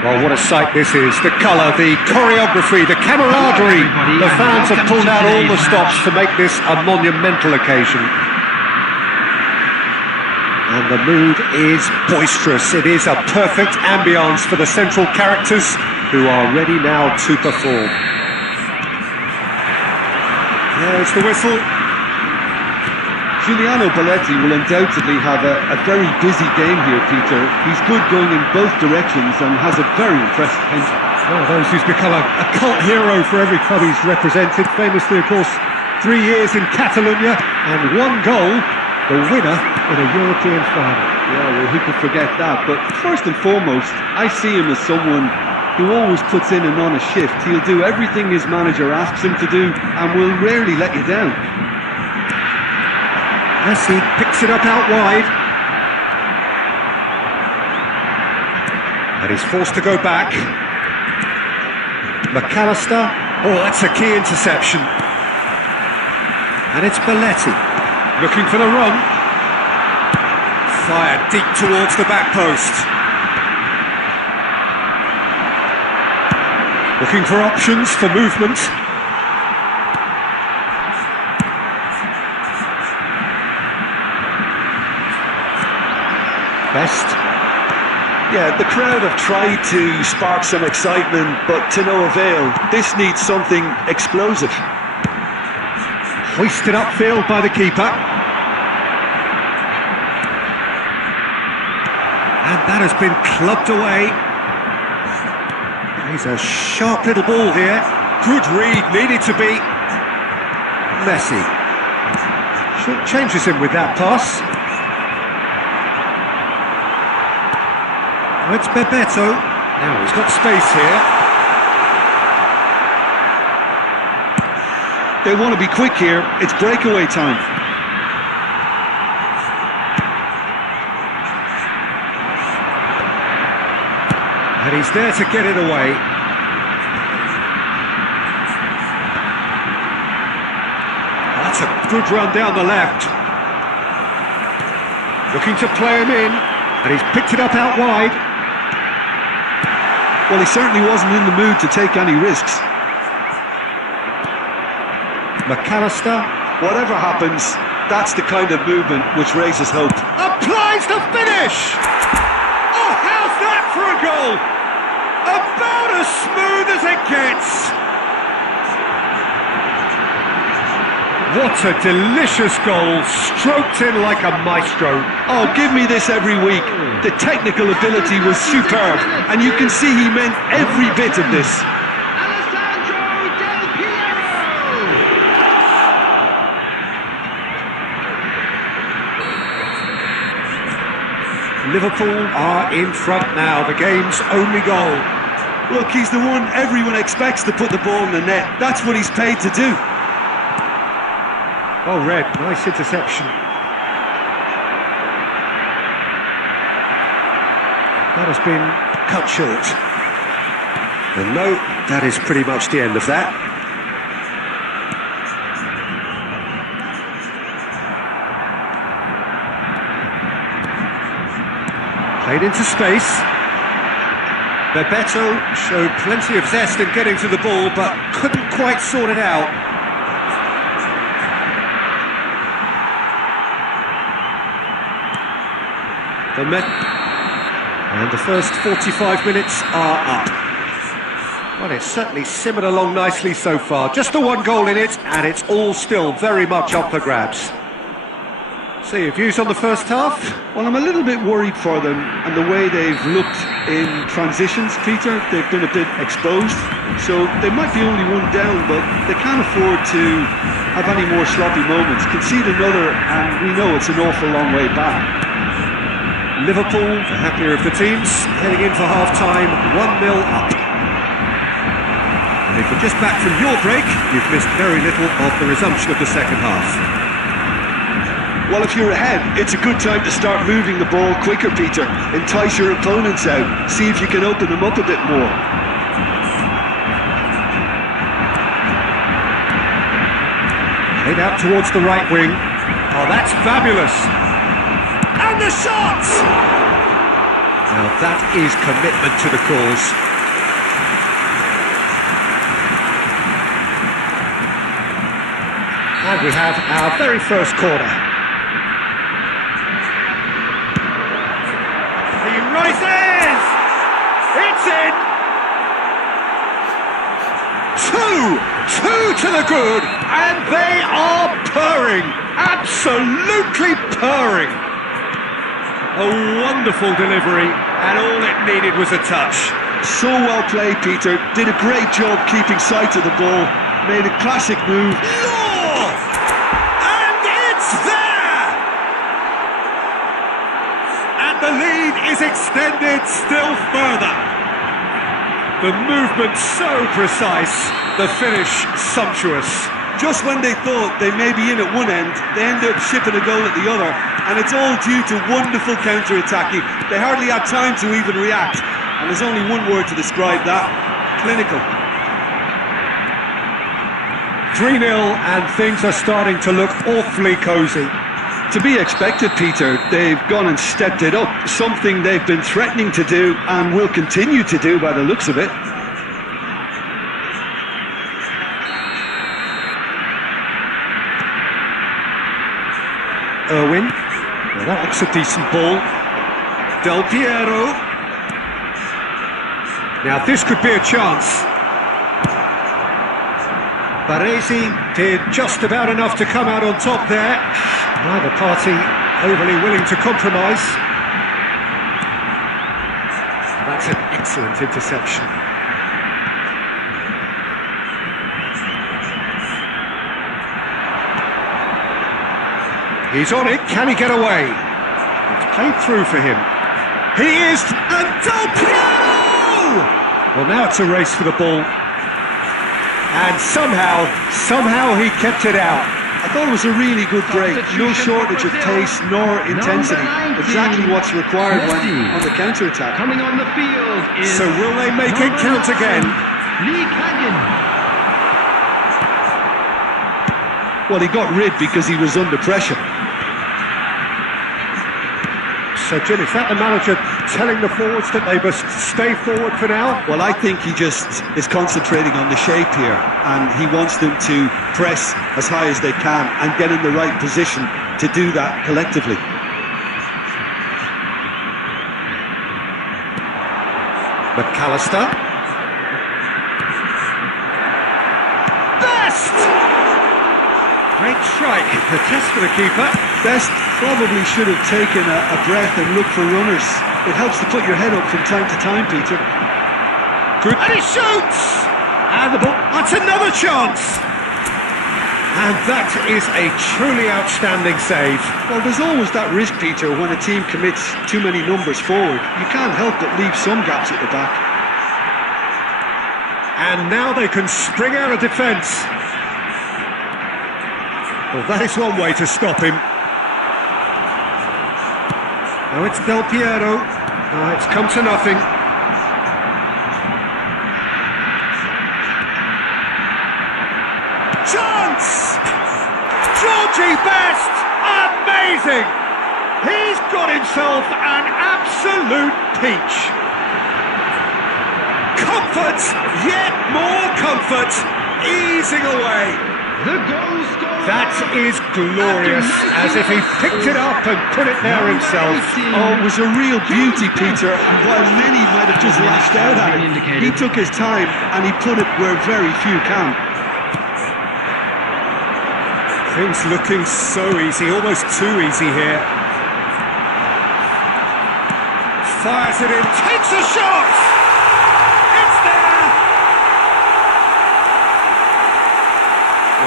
Well, what a sight this is. The colour, the choreography, the camaraderie. The fans have pulled out all the stops to make this a monumental occasion. And the mood is boisterous. It is a perfect ambience for the central characters who are ready now to perform. There's the whistle. Giuliano Belletti will undoubtedly have a very busy game here, Peter. He's good going in both directions and has a very impressive engine. One of those who's become a cult hero for every club he's represented. Famously, of course, 3 years in Catalonia and 1 goal, the winner in a European final. Yeah, well, who could forget that? But first and foremost, I see him as someone who always puts in and on a shift. He'll do everything his manager asks him to do and will rarely let you down. Messi picks it up out wide. And he's forced to go back. McAllister. Oh, that's a key interception. And it's Belletti looking for the run. Fired deep towards the back post. Looking for options for movement. Best. Yeah, the crowd have tried to spark some excitement, but to no avail. This needs something explosive. Hoisted upfield by the keeper. And that has been clubbed away. He's a sharp little ball here. Good read, needed to be. Messi. Changes him with that pass. Oh, it's Bebeto. Now he's got space here. They want to be quick here. It's breakaway time. And he's there to get it away. That's a good run down the left. Looking to play him in. And he's picked it up out wide. Well, he certainly wasn't in the mood to take any risks. McAllister. Whatever happens, that's the kind of movement which raises hope. Applies the finish! Oh, how's that for a goal? About as smooth as it gets. What a delicious goal, stroked in like a maestro. Oh, give me this every week. The technical ability was superb, and you can see he meant every bit of this. Alessandro Del Piero! Liverpool are in front now, the game's only goal. Look, he's the one everyone expects to put the ball in the net. That's what he's paid to do. Oh, Red, nice interception. That has been cut short. And no, that is pretty much the end of that. Played into space. Bebeto showed plenty of zest in getting to the ball, but couldn't quite sort it out. And the first 45 minutes are up. Well, it's certainly simmered along nicely so far. Just the 1 goal in it, and it's all still very much up for grabs. So your views on the first half? Well, I'm a little bit worried for them and the way they've looked in transitions, Peter. They've been a bit exposed, so they might be only 1 down, but they can't afford to have any more sloppy moments. Concede another, and we know it's an awful long way back. Liverpool, the happier of the teams, heading in for half-time, 1-0 up. And if you're just back from your break, you've missed very little of the resumption of the second half. Well, if you're ahead, it's a good time to start moving the ball quicker, Peter. Entice your opponents out. See if you can open them up a bit more. Played out towards the right wing. Oh, that's fabulous. And the shot! Now that is commitment to the cause. And we have our very first corner. He rises! It's in! 2 to the good, and they are purring, absolutely purring. A wonderful delivery, and all it needed was a touch. So well played, Peter. Did a great job keeping sight of the ball. Made a classic move. Law! And it's there! And the lead is extended still further. The movement so precise, the finish sumptuous. Just when they thought they may be in at one end, they end up shipping a goal at the other, and it's all due to wonderful counter-attacking. They hardly had time to even react, and there's only one word to describe that: clinical. 3-0 and things are starting to look awfully cosy. To be expected, Peter. They've gone and stepped it up, something they've been threatening to do and will continue to do by the looks of it. Irwin, well, that looks a decent ball. Del Piero. Now this could be a chance. Baresi did just about enough to come out on top there. Neither party overly willing to compromise. That's an excellent interception. He's on it, can he get away? It's played through for him. He is, and Del Piero! Well, now it's a race for the ball. And somehow he kept it out. I thought it was a really good break. No shortage of pace nor intensity. Exactly what's required when on the counter-attack. Coming on the field is So will they make it count again? Lee Canyon. Well, he got rid because he was under pressure. So, Jim, is that the manager telling the forwards that they must stay forward for now? Well, I think he just is concentrating on the shape here, and he wants them to press as high as they can and get in the right position to do that collectively. McAllister. Best! Great strike. The test for the keeper. Best probably should have taken a breath and looked for runners. It helps to put your head up from time to time, Peter. Good. And he shoots! And the ball. That's another chance! And that is a truly outstanding save. Well, there's always that risk, Peter, when a team commits too many numbers forward. You can't help but leave some gaps at the back. And now they can spring out of defence. Well, that is one way to stop him. Now it's Del Piero. It's come to nothing. Chance! Georgie Best! Amazing! He's got himself an absolute peach. Comfort, yet more comfort, easing away. The goal scorer. That is glorious, as if he picked it up and put it there himself. Oh, it was a real beauty, Peter, and while many might have just lashed out at it, he took his time and he put it where very few can. Things looking so easy, almost too easy here. Fires it in, takes a shot! It's there!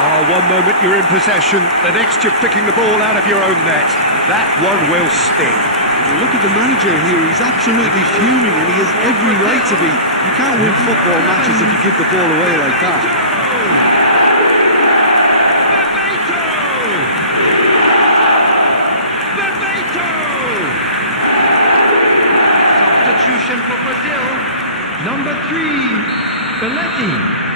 Oh, one moment you're in possession, the next you're picking the ball out of your own net. That one will sting. Look at the manager here, he's absolutely fuming and he has every right to be. You can't win football matches if you give the ball away like that. For Brazil, number 3, Belletti.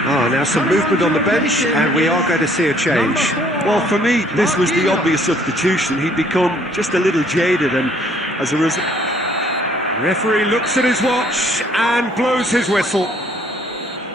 Oh, now some movement on the bench, and we are going to see a change. Well, for me, this was the obvious substitution. He'd become just a little jaded, and as a result... Referee looks at his watch and blows his whistle.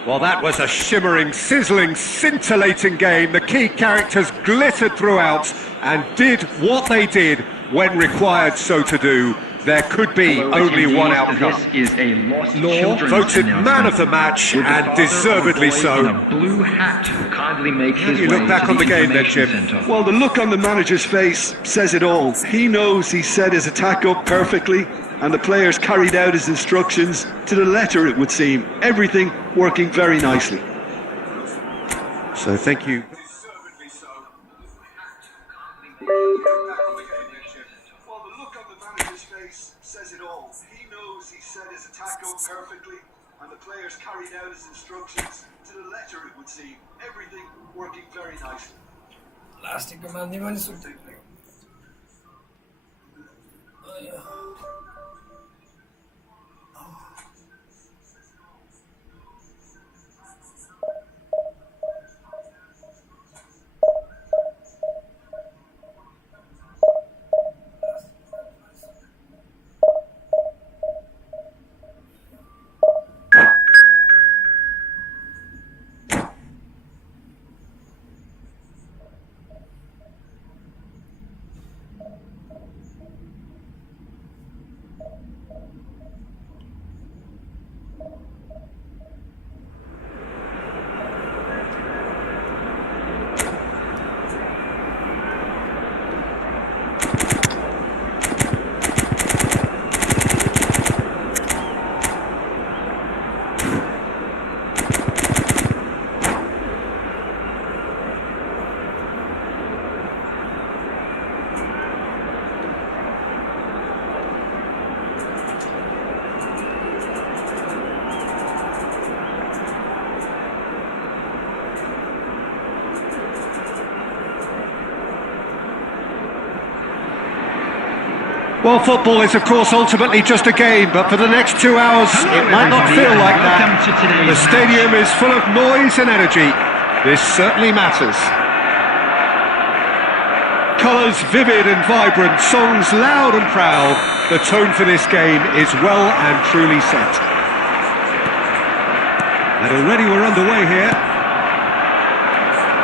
Well, that was a shimmering, sizzling, scintillating game. The key characters glittered throughout and did what they did when required so to do. There could be only one outcome. This is a lost Law voted man of the match, and deservedly so. A blue hat who kindly make How do his you way look back to on the game then, information Jim? centre. Well, the look on the manager's face says it all. He knows he set his attack up perfectly. and the players carried out his instructions to the letter, it would seem. Everything working very nicely. So thank you. Deservedly so. Back on the game, Richard. Well, the look on the manager's face says it all. He knows he set his attack up perfectly, and the players carried out his instructions to the letter, it would seem. Everything working very nicely. Plastic mandi mandi sutta. Well, football is, of course, ultimately just a game, but for the next 2 hours, it might not feel like that. The stadium is full of noise and energy. This certainly matters. Colours vivid and vibrant, songs loud and proud. The tone for this game is well and truly set. And already we're underway here.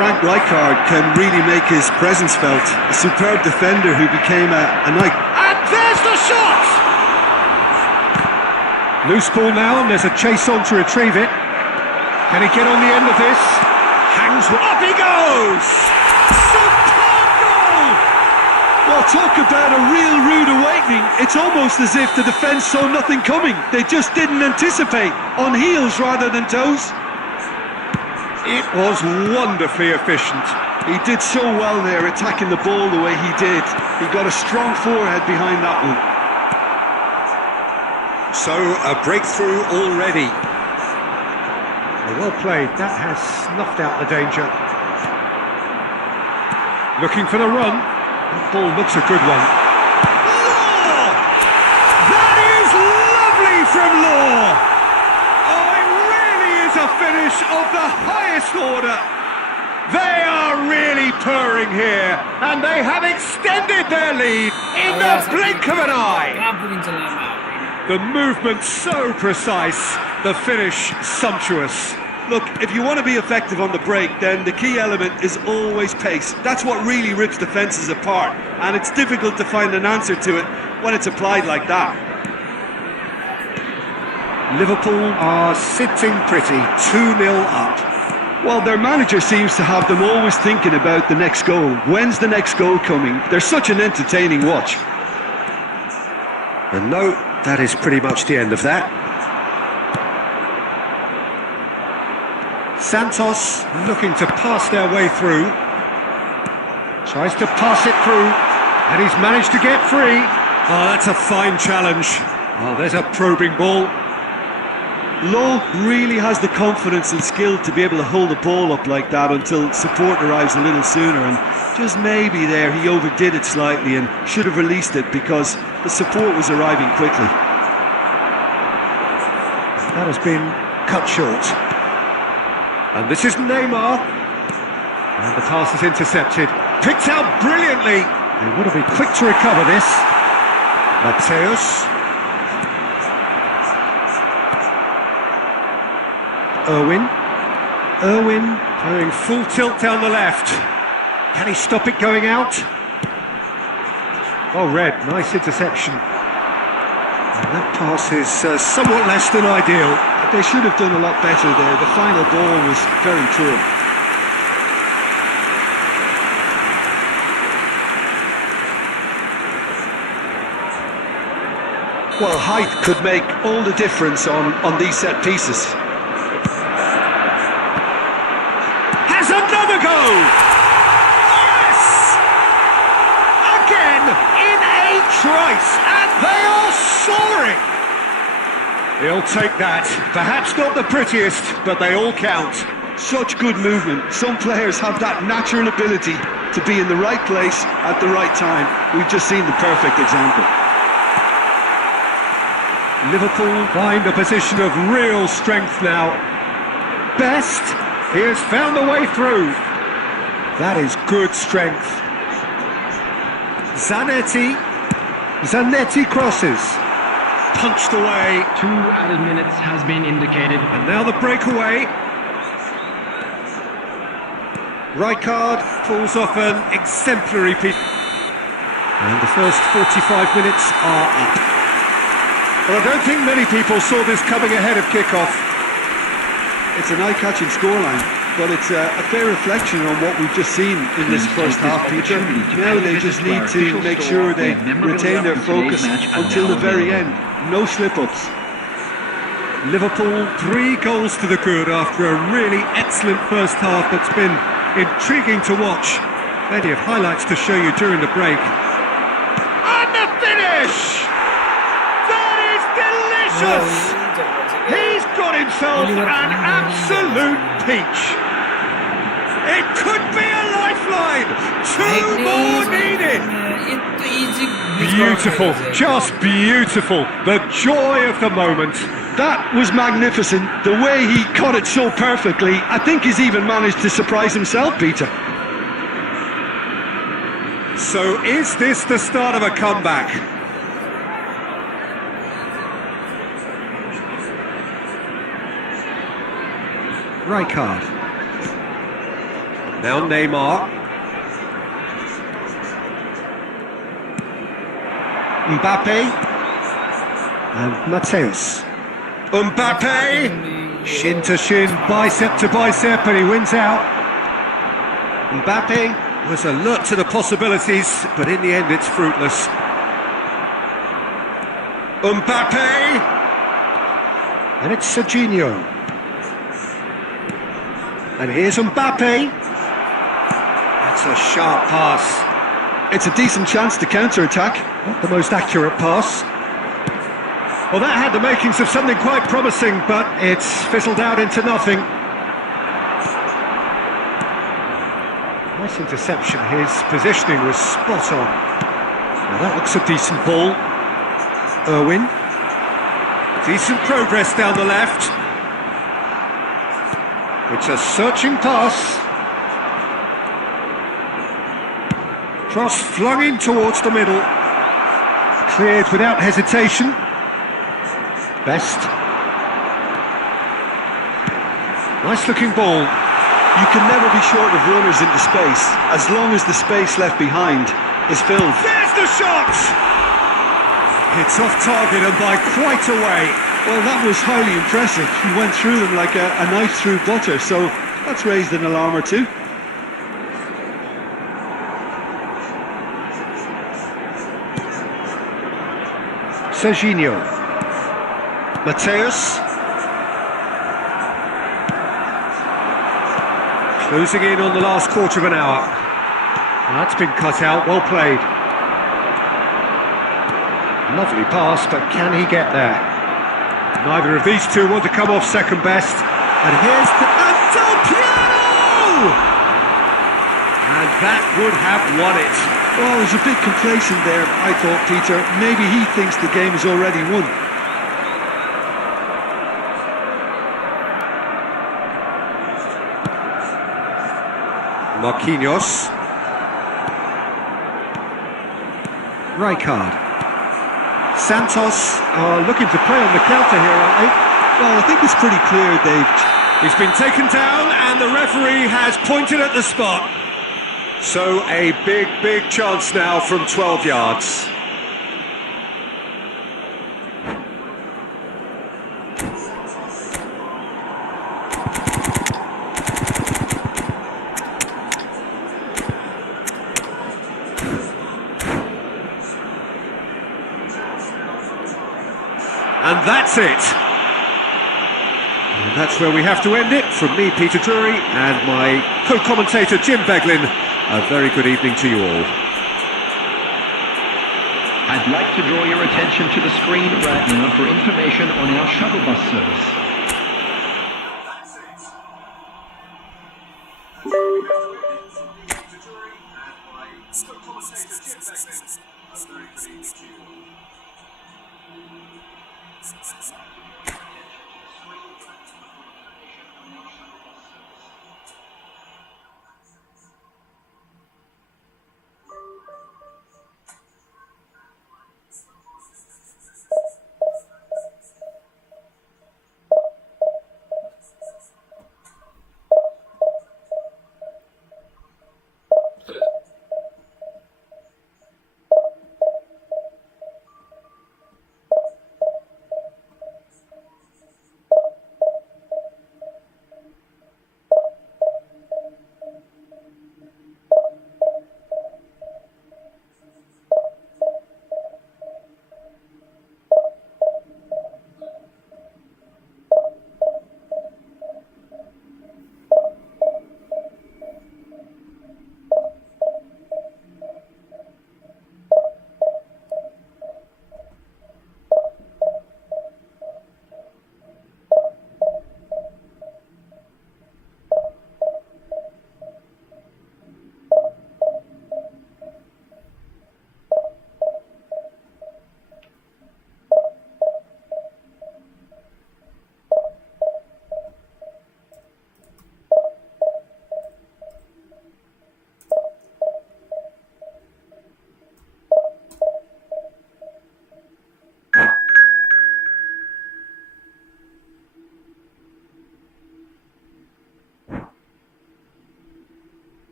Frank Rijkaard can really make his presence felt. A superb defender who became a night. And there's the shot! Loose ball now, and there's a chase on to retrieve it. Can he get on the end of this? Hangs, up he goes! Superb goal! Well, talk about a real rude awakening. It's almost as if the defence saw nothing coming. They just didn't anticipate. On heels rather than toes. It was wonderfully efficient. He did so well there, attacking the ball the way he did. He got a strong forehead behind that one. So, a breakthrough already. Well played, that has snuffed out the danger. Looking for the run. That ball looks a good one. Law! That is lovely from Law! Oh, it really is a finish of the highest order. They are really purring here, and they have extended their lead in the blink of an eye. The movement so precise, the finish sumptuous. Look, if you want to be effective on the break, then the key element is always pace. That's what really rips defences apart, and it's difficult to find an answer to it when it's applied like that. Liverpool are sitting pretty, 2-0 up. Well, their manager seems to have them always thinking about the next goal. When's the next goal coming? They're such an entertaining watch. And no, that is pretty much the end of that. Santos looking to pass their way through. Tries to pass it through, and he's managed to get free. Oh, that's a fine challenge. Oh, there's a probing ball. Lowe really has the confidence and skill to be able to hold the ball up like that until support arrives a little sooner, and just maybe there he overdid it slightly and should have released it because the support was arriving quickly. That has been cut short. And this is Neymar. And the pass is intercepted. Picked out brilliantly. They want to be quick to recover this. Mateus. Irwin going full tilt down the left. Can he stop it going out? Oh, Red, nice interception. And that pass is somewhat less than ideal. They should have done a lot better there. The final ball was very poor. Well, height could make all the difference on these set pieces. Has another go! Yes! Again, in a trice, and they are soaring! He'll take that. Perhaps not the prettiest, but they all count. Such good movement. Some players have that natural ability to be in the right place at the right time. We've just seen the perfect example. Liverpool find a position of real strength now. Best, he has found a way through. That is good strength. Zanetti crosses. Punched away. 2 added minutes has been indicated. And now the breakaway. Rijkaard pulls off an exemplary piece. And the first 45 minutes are up. Well, I don't think many people saw this coming ahead of kickoff. It's an eye-catching scoreline, but it's a fair reflection on what we've just seen in this first half, Peter. Now they just need to make sure they retain their focus until the very end. No slip-ups. Liverpool 3 goals to the good after a really excellent first half that's been intriguing to watch. Plenty of highlights to show you during the break. And the finish! That is delicious! He's got himself an absolute peach. It could be a lifeline. 2 more needed. Beautiful, just beautiful. The joy of the moment. That was magnificent. The way he caught it so perfectly, I think he's even managed to surprise himself, Peter. So is this the start of a comeback? Rijkaard. Now Neymar. Mbappe. And Mateus. Mbappe! Shin to shin, bicep to bicep, and he wins out. Mbappe was alert to the possibilities, but in the end it's fruitless. Mbappe! And it's Serginho. And here's Mbappe. That's a sharp pass. It's a decent chance to counter-attack. Not the most accurate pass. Well, that had the makings of something quite promising, but it's fizzled out into nothing. Nice interception. His positioning was spot on. Now that looks a decent ball. Irwin. Decent progress down the left. It's a searching pass. Cross flung in towards the middle. Cleared without hesitation. Best. Nice looking ball. You can never be short of runners into space, as long as the space left behind is filled. There's the shot! It's off target and by quite a way. Well, that was highly impressive. He went through them like a knife through butter, so that's raised an alarm or two. Serginho. Mateus. Closing in on the last quarter of an hour. That's been cut out, well played. Lovely pass, but can he get there? Neither of these two want to come off second best. And here's the... Del Piano! And that would have won it. Well, there's a bit complacent there, I thought, Peter. Maybe he thinks the game is already won. Marquinhos. Rijkaard. Santos are looking to play on the counter here, aren't they? Well, I think it's pretty clear He's been taken down and the referee has pointed at the spot. So a big chance now from 12 yards. And that's it. And that's where we have to end it. From me, Peter Drury, and my co-commentator, Jim Beglin, a very good evening to you all. I'd like to draw your attention to the screen right now for information on our shuttle bus service. That's it. That's where we have to end it. From me, Peter Drury, and my co-commentator, Jim Beglin, a very good evening to you all.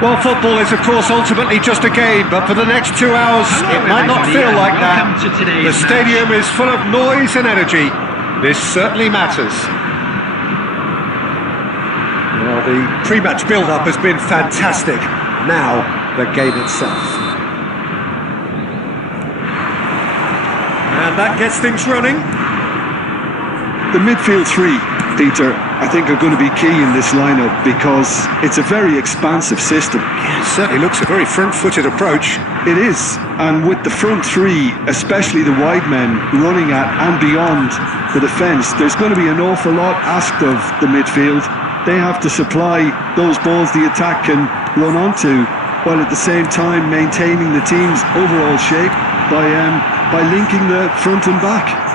Well, football is, of course, ultimately just a game, but for the next 2 hours, it might not everybody, feel and like welcome that. to today's The stadium is full of noise and energy. This certainly matters. Well, the pre-match build-up has been fantastic. Now, the game itself. And that gets things running. The midfield three, Peter, I think are going to be key in this lineup because it's a very expansive system. Yeah, it certainly looks a very front-footed approach. It is, and with the front three, especially the wide men running at and beyond the defence, there's going to be an awful lot asked of the midfield. They have to supply those balls the attack can run onto, while at the same time maintaining the team's overall shape by linking the front and back.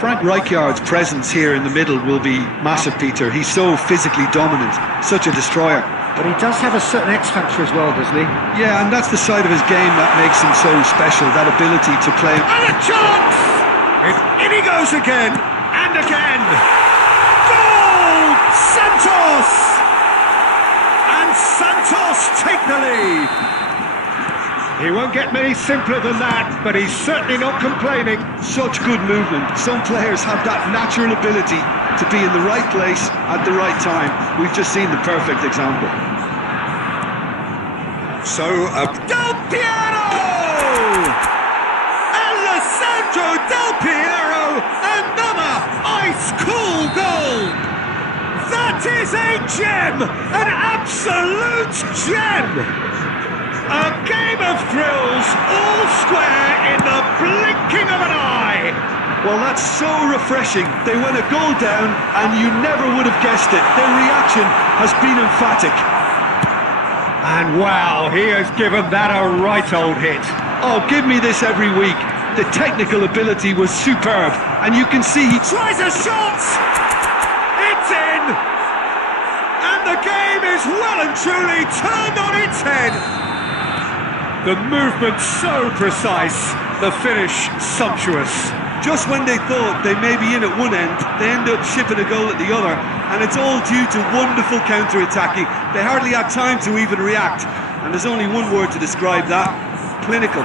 Frank Rijkaard's presence here in the middle will be massive, Peter. He's so physically dominant, such a destroyer. But he does have a certain X factor as well, doesn't he? Yeah, and that's the side of his game that makes him so special, that ability to play. And a chance! In he goes again, and again! Goal! Santos! And Santos take the lead. He won't get many simpler than that, but he's certainly not complaining. Such good movement. Some players have that natural ability to be in the right place at the right time. We've just seen the perfect example. So, Del Piero! Alessandro Del Piero! Another ice-cool goal! That is a gem! An absolute gem! A game of thrills, all square in the blinking of an eye! Well, that's so refreshing. They went a goal down and you never would have guessed it. Their reaction has been emphatic. And wow, he has given that a right old hit. Oh, give me this every week. The technical ability was superb, and you can see he Tries a shot! It's in! And the game is well and truly turned on its head. The movement so precise, the finish sumptuous. Just when they thought they may be in at one end, they end up shipping a goal at the other, and it's all due to wonderful counter-attacking. They hardly had time to even react, and there's only one word to describe that: clinical.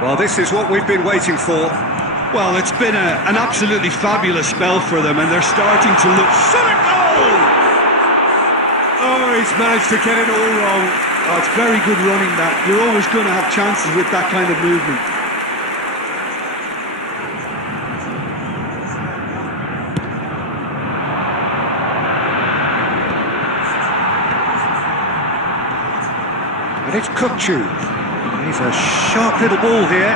Well, this is what we've been waiting for. Well, it's been an absolutely fabulous spell for them, and they're starting to look... Solid goal! Oh, he's managed to get it all wrong. Oh, it's very good running that. You're always going to have chances with that kind of movement. And it's Kukcu. He's a sharp little ball here.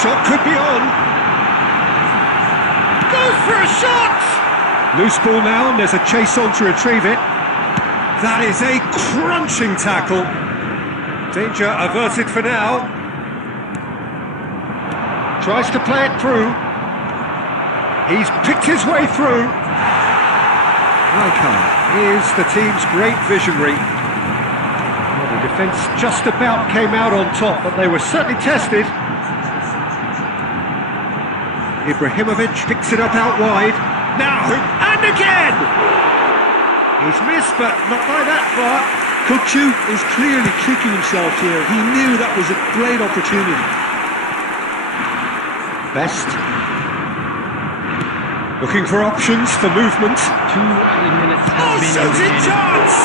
Shot could be on. Goes for a shot! Loose ball now, and there's a chase on to retrieve it. That is a crunching tackle. Danger averted for now. Tries to play it through. He's picked his way through. Rijkaard is the team's great visionary. Well, the defence just about came out on top, but they were certainly tested. Ibrahimovic picks it up out wide. Now, and again! He's missed, but not by that far. Kukcu is clearly kicking himself here. He knew that was a great opportunity. Best. Looking for options for movement. 2 added minutes has been Shooting indicated. chance!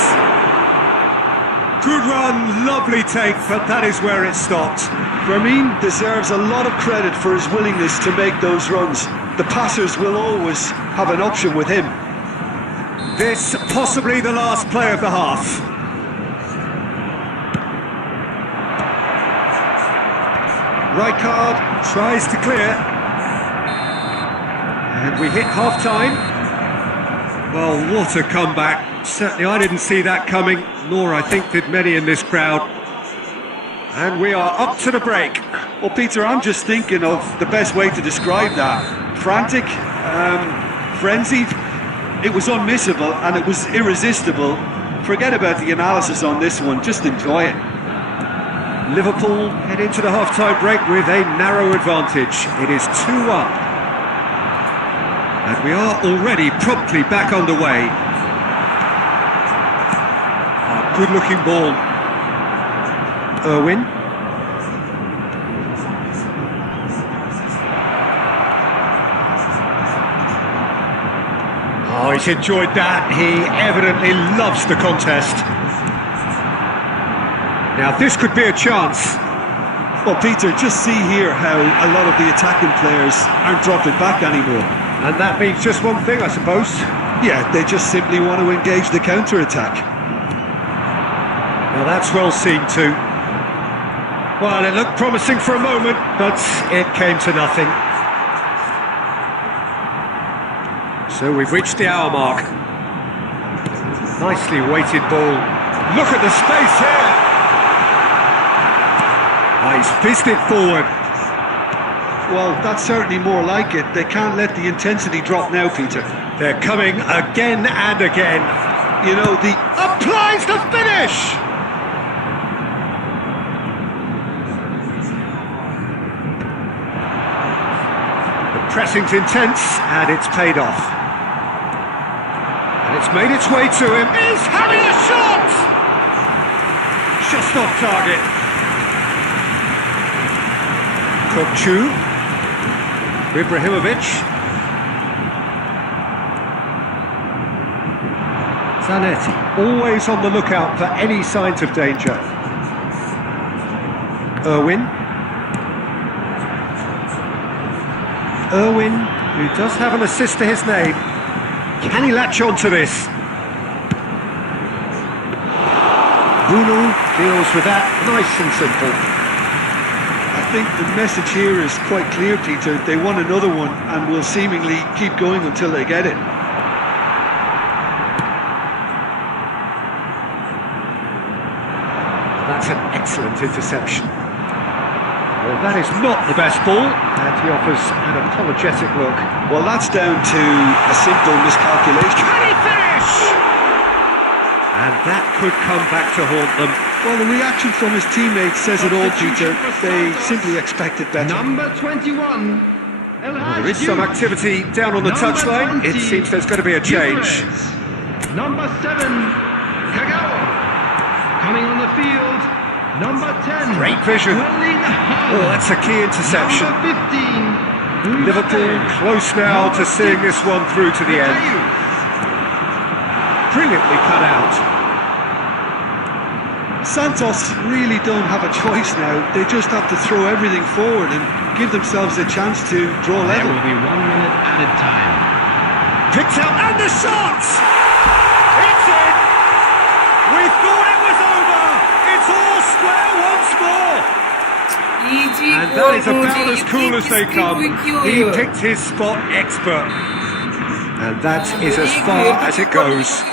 Good run, lovely take, but that is where it stopped. Firmin deserves a lot of credit for his willingness to make those runs. The passers will always have an option with him. This possibly the last play of the half. Rijkaard tries to clear. And we hit half-time. Well, what a comeback. Certainly I didn't see that coming, nor I think did many in this crowd. And we are up to the break. Well, Peter, I'm just thinking of the best way to describe that. Frantic, frenzied. It was unmissable and it was irresistible. Forget about the analysis on this one, just enjoy it. Liverpool head into the half-time break with a narrow advantage. It is 2-1. And we are already promptly back underway. A good-looking ball. Irwin. Oh, he's enjoyed that. He evidently loves the contest. Now, this could be a chance. Well, Peter, just see here how a lot of the attacking players aren't dropping back anymore. And that means just one thing, I suppose. Yeah, they just simply want to engage the counter-attack. Well, that's well seen too. Well, it looked promising for a moment, but it came to nothing. So we've reached the hour mark. Nicely weighted ball. Look at the space here. Oh, he's fizzed it forward. Well, that's certainly more like it. They can't let the intensity drop now, Peter. They're coming again and again. You know, the... Applies the finish! The pressing's intense, and it's paid off. And It's made its way to him. He's having a shot! Just off target. Kokchu. Ibrahimovic. Zanetti, always on the lookout for any signs of danger. Irwin, who does have an assist to his name. Can he latch on to this? Bruno deals with that nice and simple. I think the message here is quite clear, Peter. They want another one and will seemingly keep going until they get it. That's an excellent interception. Well, that is not the best ball, and he offers an apologetic look. Well, that's down to a simple miscalculation. Can he finish? And that could come back to haunt them. Well, the reaction from his teammates says it all, Peter. They simply expected better. Number 21. There is some activity down on the touchline. It seems there's going to be a change. Number 7, Kagawa. Coming on the field, number 10. Great vision. Oh, Oh, that's a key interception. Number 15. Liverpool close now to seeing this one through to the end. Brilliantly cut out. Santos really don't have a choice now. They just have to throw everything forward and give themselves a chance to draw There level. will be 1 minute added time. Picked out and the shot! It's in! We thought it was over! It's all square once more! Easy And that is about as cool as they come. He picked his spot expert. And that is as far as it goes.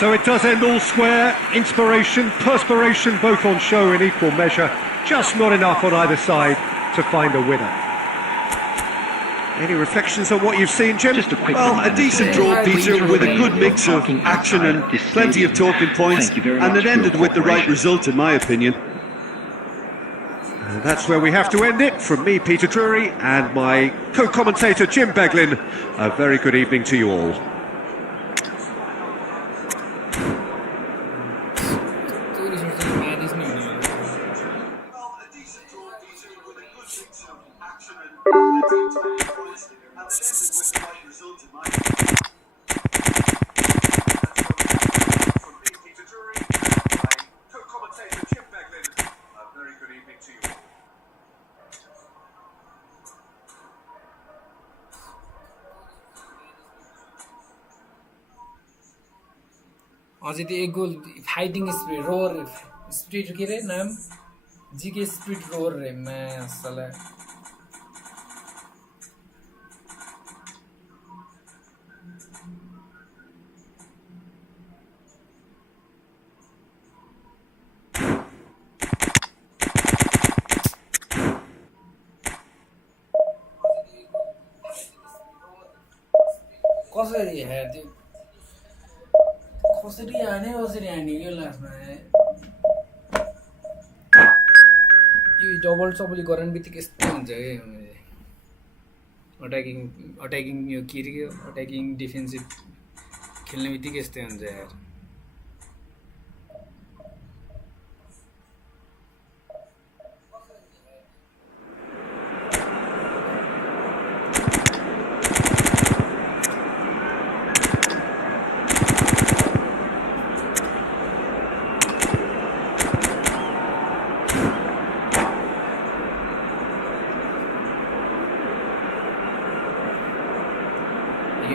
So it does end all square. Inspiration, perspiration, both on show in equal measure. Just not enough on either side to find a winner. Any reflections on what you've seen, Jim? Just a quick Well, reminder a decent today, draw, please Peter, with a remain good mix of parking action and outside this plenty of stadium. talking points. Thank you very And much it for ended your with the right cooperation. result, in my opinion. And that's where we have to end it. From me, Peter Drury, and my co-commentator, Jim Beglin. A very good evening to you all. Well, a decent draw, Peter, with a good mix of action and plenty of talking points, and it ended with the right result in my opinion. From me, Peter Drury, and my co-commentator, Jim Beglin. A very good evening to you all. अझै त्यो एक गोल fighting spirit roar spirit के अरे नाम GK spirit roar रे मासला कसरी हेर त्यो कसरी हाने यो लास्टमा यो डबल चबली गराउने बित्तिकै यस्तो हुन्छ क्या अट्याकिङ यो के अरे के अट्याकिङ डिफेन्सिभ खेल्ने बित्तिकै यस्तै हुन्छ यार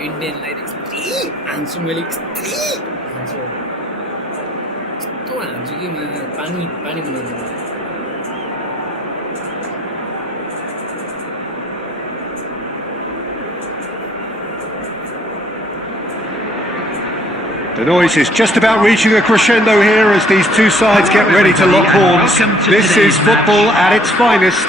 इन्डियनलाई हान्छु मैले हान्छु यस्तो हान्छु कि पानी बनाउँछु The noise is just about reaching a crescendo here as these two sides get ready to lock horns. This is football at its finest.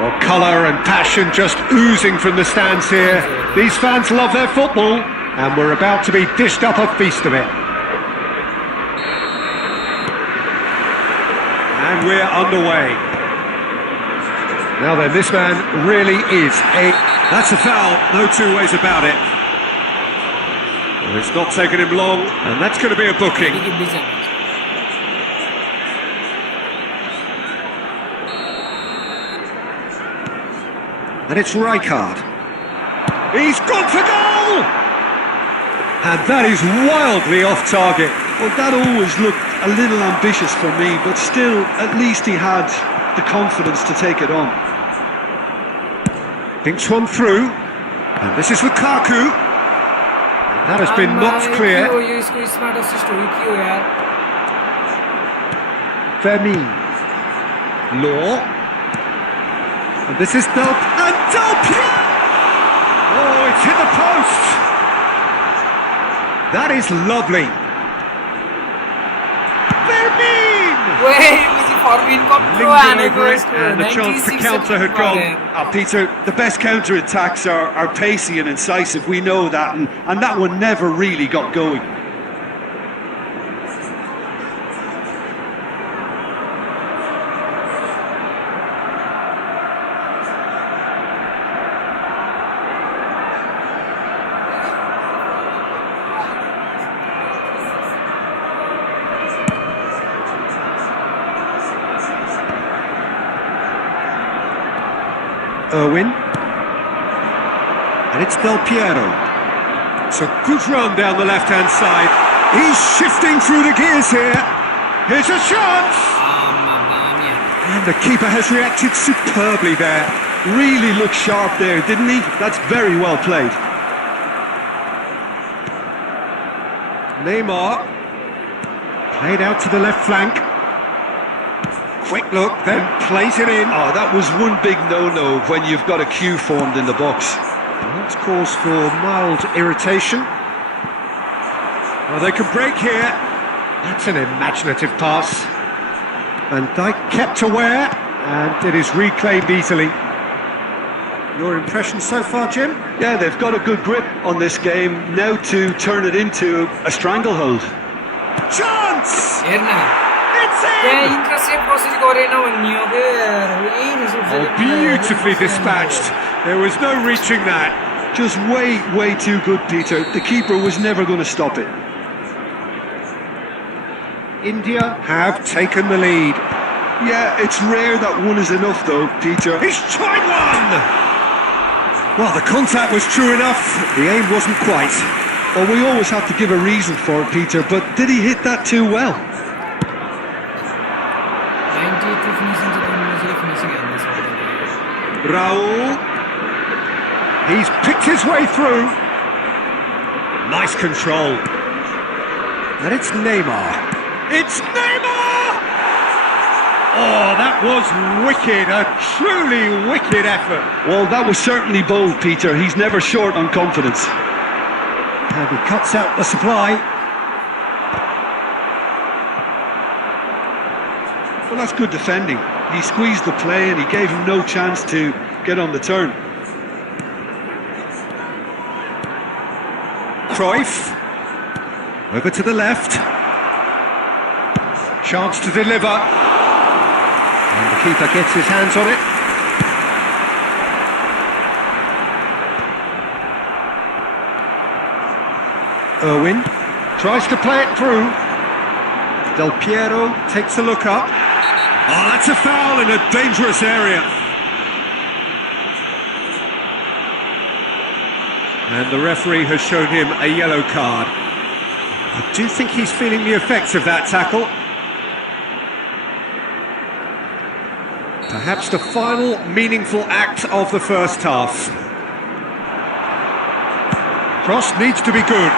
Well, colour and passion just oozing from the stands here. These fans love their football, and we're about to be dished up a feast of it. And we're underway. Now then, this man really is a... That's a foul, no two ways about it. Well, it's not taken him long, and that's going to be a booking. এদিকে দিয়ে যাবে। And it's Rijkaard. He's gone for goal! And that is wildly off target. Well, that always looked a little ambitious for me, but still, at least he had the confidence to take it on. Thinks one through. And this is Lukaku. And that has been knocked clear. यो इसको smart assist हो कि हो यार। Vermeer. Law. And this is Del Piero! Oh, it's hit the post! That is lovely. Vermeer! Wait, मुझे forward को throw आने Lingered को over it, and the chance to counter had gone. Peter, the best counter-attacks are pacey and incisive, we know that, and that one never really got going. Irwin. And it's Del Piero. It's a good run down the left-hand side. He's shifting through the gears here. Here's a chance! And the keeper has reacted superbly there. Really looked sharp there, didn't he? That's very well played. Neymar. Played out to the left flank. Quick look, then plays it in. Oh, that was one big no-no when you've got a queue formed in the box. And that's cause for mild irritation. Well, they can break here. That's an imaginative pass. Van Dijk kept aware, and it is reclaimed easily. Your impression so far, Jim? Yeah, they've got a good grip on this game. Now to turn it into a stranglehold. Chance! हेर्न It's त्यहाँ in! Intercept कसरी गरेन भन्ने हो के यही result Oh, beautifully dispatched. There was no reaching that. Just way too good, Peter. The keeper was never going to stop it. India have taken the lead. Yeah, it's rare that one is enough, though, Peter. He's tried one! Well, the contact was true enough. The aim wasn't quite. Well, we always have to give a reason for it, Peter, but did he hit that too well? 92 finishing to the finishing and this one. Raul. He's picked his way through. Nice control. And it's Neymar. It's Neymar! Oh, that was wicked. A truly wicked effort. Well, that was certainly bold, Peter. He's never short on confidence. And he cuts out the supply. Well, that's good defending. He squeezed the play and he gave him no chance to get on the turn. Cruyff. Over to the left. Chance to deliver. And the keeper gets his hands on it. Irwin tries to play it through. Del Piero takes a look up. Oh, that's a foul in a dangerous area. And the referee has shown him a yellow card. I do think he's feeling the effects of that tackle. Perhaps the final meaningful act of the first half. Cross needs to be good.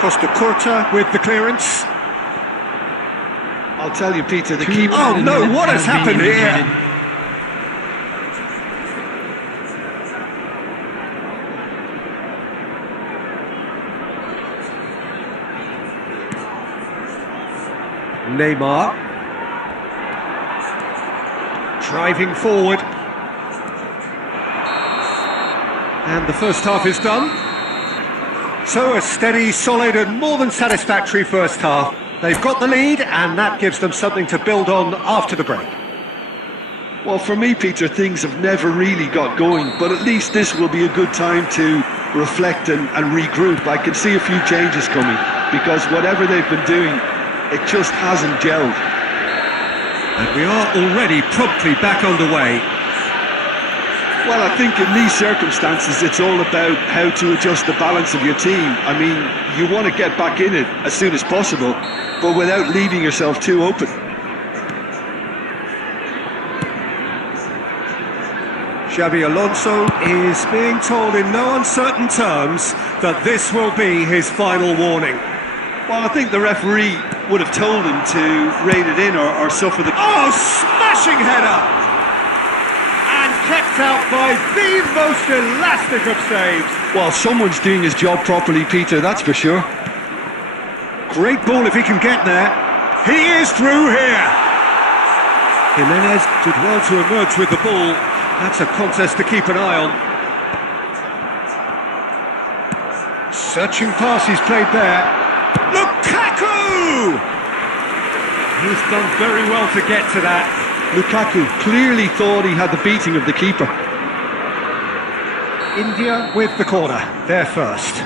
Costa Curta with the clearance. I'll tell you, Peter, the keeper... Oh no, what has happened here? Neymar. Driving forward. And the first half is done. So a steady, solid and more than satisfactory first half. They've got the lead and that gives them something to build on after the break. Well, for me, Peter, things have never really got going, but at least this will be a good time to reflect and regroup. I can see a few changes coming because whatever they've been doing, it just hasn't gelled. And we are already promptly back underway. Well, I think in these circumstances, it's all about how to adjust the balance of your team. I mean, you want to get back in it as soon as possible, but without leaving yourself too open. Xabi Alonso is being told in no uncertain terms that this will be his final warning. Well, I think the referee would have told him to rein it in or suffer the... Oh, smashing header! And kept out by the most elastic of saves. Well, someone's doing his job properly, Peter, that's for sure. Great ball if he can get there. He is through here. Jimenez did well to emerge with the ball. That's a contest to keep an eye on. Searching pass he's played there. Lukaku! He's done very well to get to that. Lukaku clearly thought he had the beating of the keeper. India with the corner. They're first.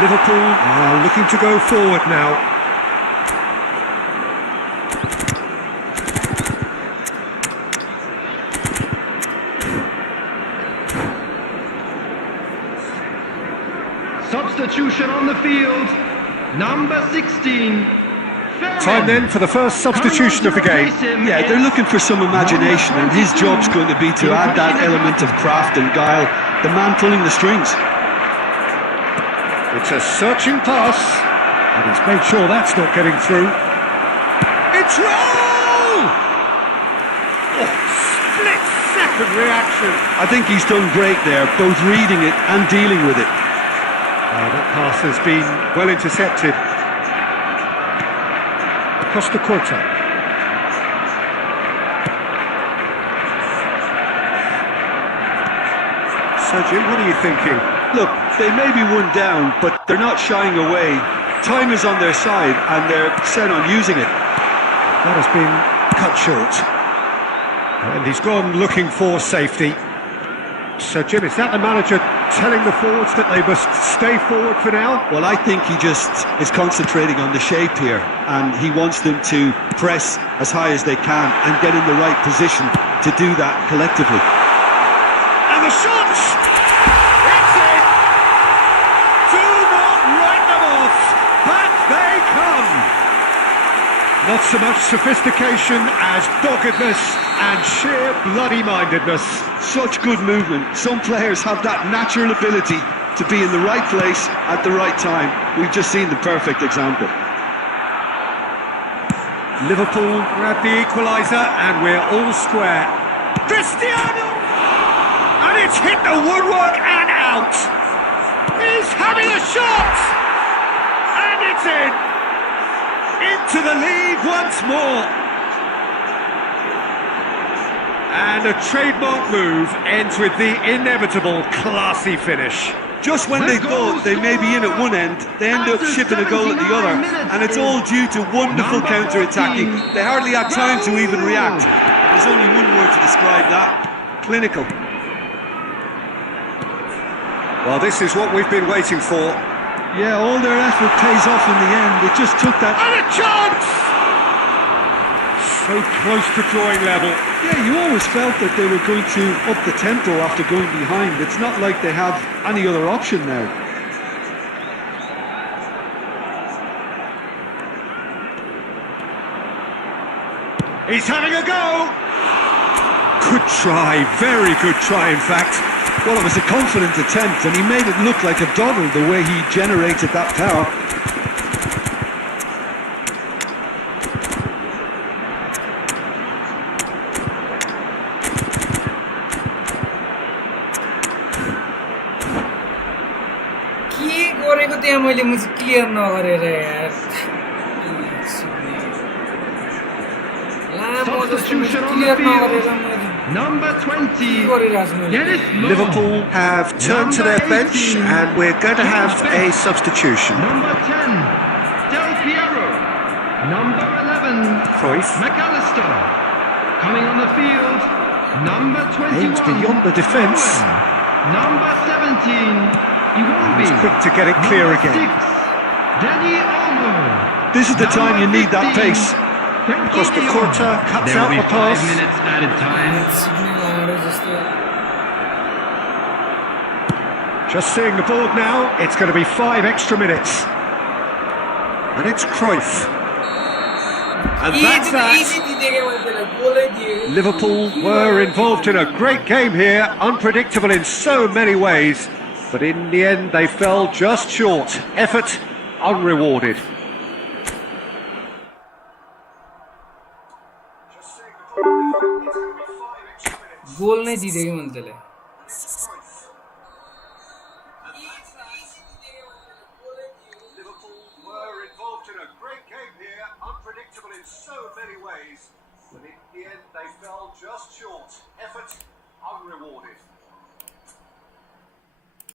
Liverpool are looking to go forward now. Substitution on the field. Number 16. Time then for the first substitution of the game. Yeah, they're looking for some imagination, and his job's going to be to add that element of craft and guile, the man pulling the strings. It's a searching pass, and he's made sure that's not getting through. It's roll! Oh, split-second reaction. I think he's done great there, both reading it and dealing with it. That pass has been well intercepted. Costa Corta. Sergio, what are you thinking? Look, they may be one down, but they're not shying away. Time is on their side, and they're set on using it. That has been cut short. And he's gone looking for safety. So, Jim, is that the manager telling the forwards that they must stay forward for now? Well, I think he just is concentrating on the shape here, and he wants them to press as high as they can and get in the right position to do that collectively. And the shots! It's in! Do not write them off! Back they come! Not so much sophistication as doggedness and sheer bloody-mindedness. Such good movement. Some players have that natural ability to be in the right place at the right time. We've just seen the perfect example. Liverpool grab the equaliser and we're all square. Cristiano! And it's hit the woodwork and out! He's having a shot! And it's in! Into the lead once more! And a trademark move ends with the inevitable classy finish. Just when they thought they may be in at one end, they end up shipping a goal at the other, and it's all due to wonderful counter-attacking. They hardly had time to even react. There's only one word to describe that: clinical. Well, this is what we've been waiting for. Yeah, all their effort pays off in the end. It just took that... And a chance! So close to drawing level. Yeah, you always felt that they were going to up the tempo after going behind. It's not like they have any other option now. He's having a go! Good try, very good try in fact. Well, it was a confident attempt, and he made it look like a doddle the way he generated that power. के गरेको त्यहाँ मैले मुझे clear नगरेर यार लामो जस्तो clear नगरेर मैले Number 20. गरिरहेको छु मैले Dennis Law. Liverpool have turned to their bench and we're going to have a substitution. Number 10. Del Piero. Number Cruyff McAllister. Coming on the field, number 21. aimed beyond the defence. Number 17. Iwobi. He's quick to get it clear Number again. 6. Danny Olmo. This is the time you need that pace. Costa Curta cuts There out will be the 5 pass. minutes added time. Signal आएर जस्तो Just seeing the board now, it's going to be 5 extra minutes. And it's Cruyff. And that's that. Easy दिएको मैले त्यसलाई गोलै दिए Liverpool were involved in a great game here, unpredictable in so many ways. But in the end, they fell just short. Effort unrewarded. गोल नै दिइदिएको मैले त्यसलाई Liverpool were involved in a great game here, unpredictable in so many ways. But in the end, they fell just short. Effort unrewarded.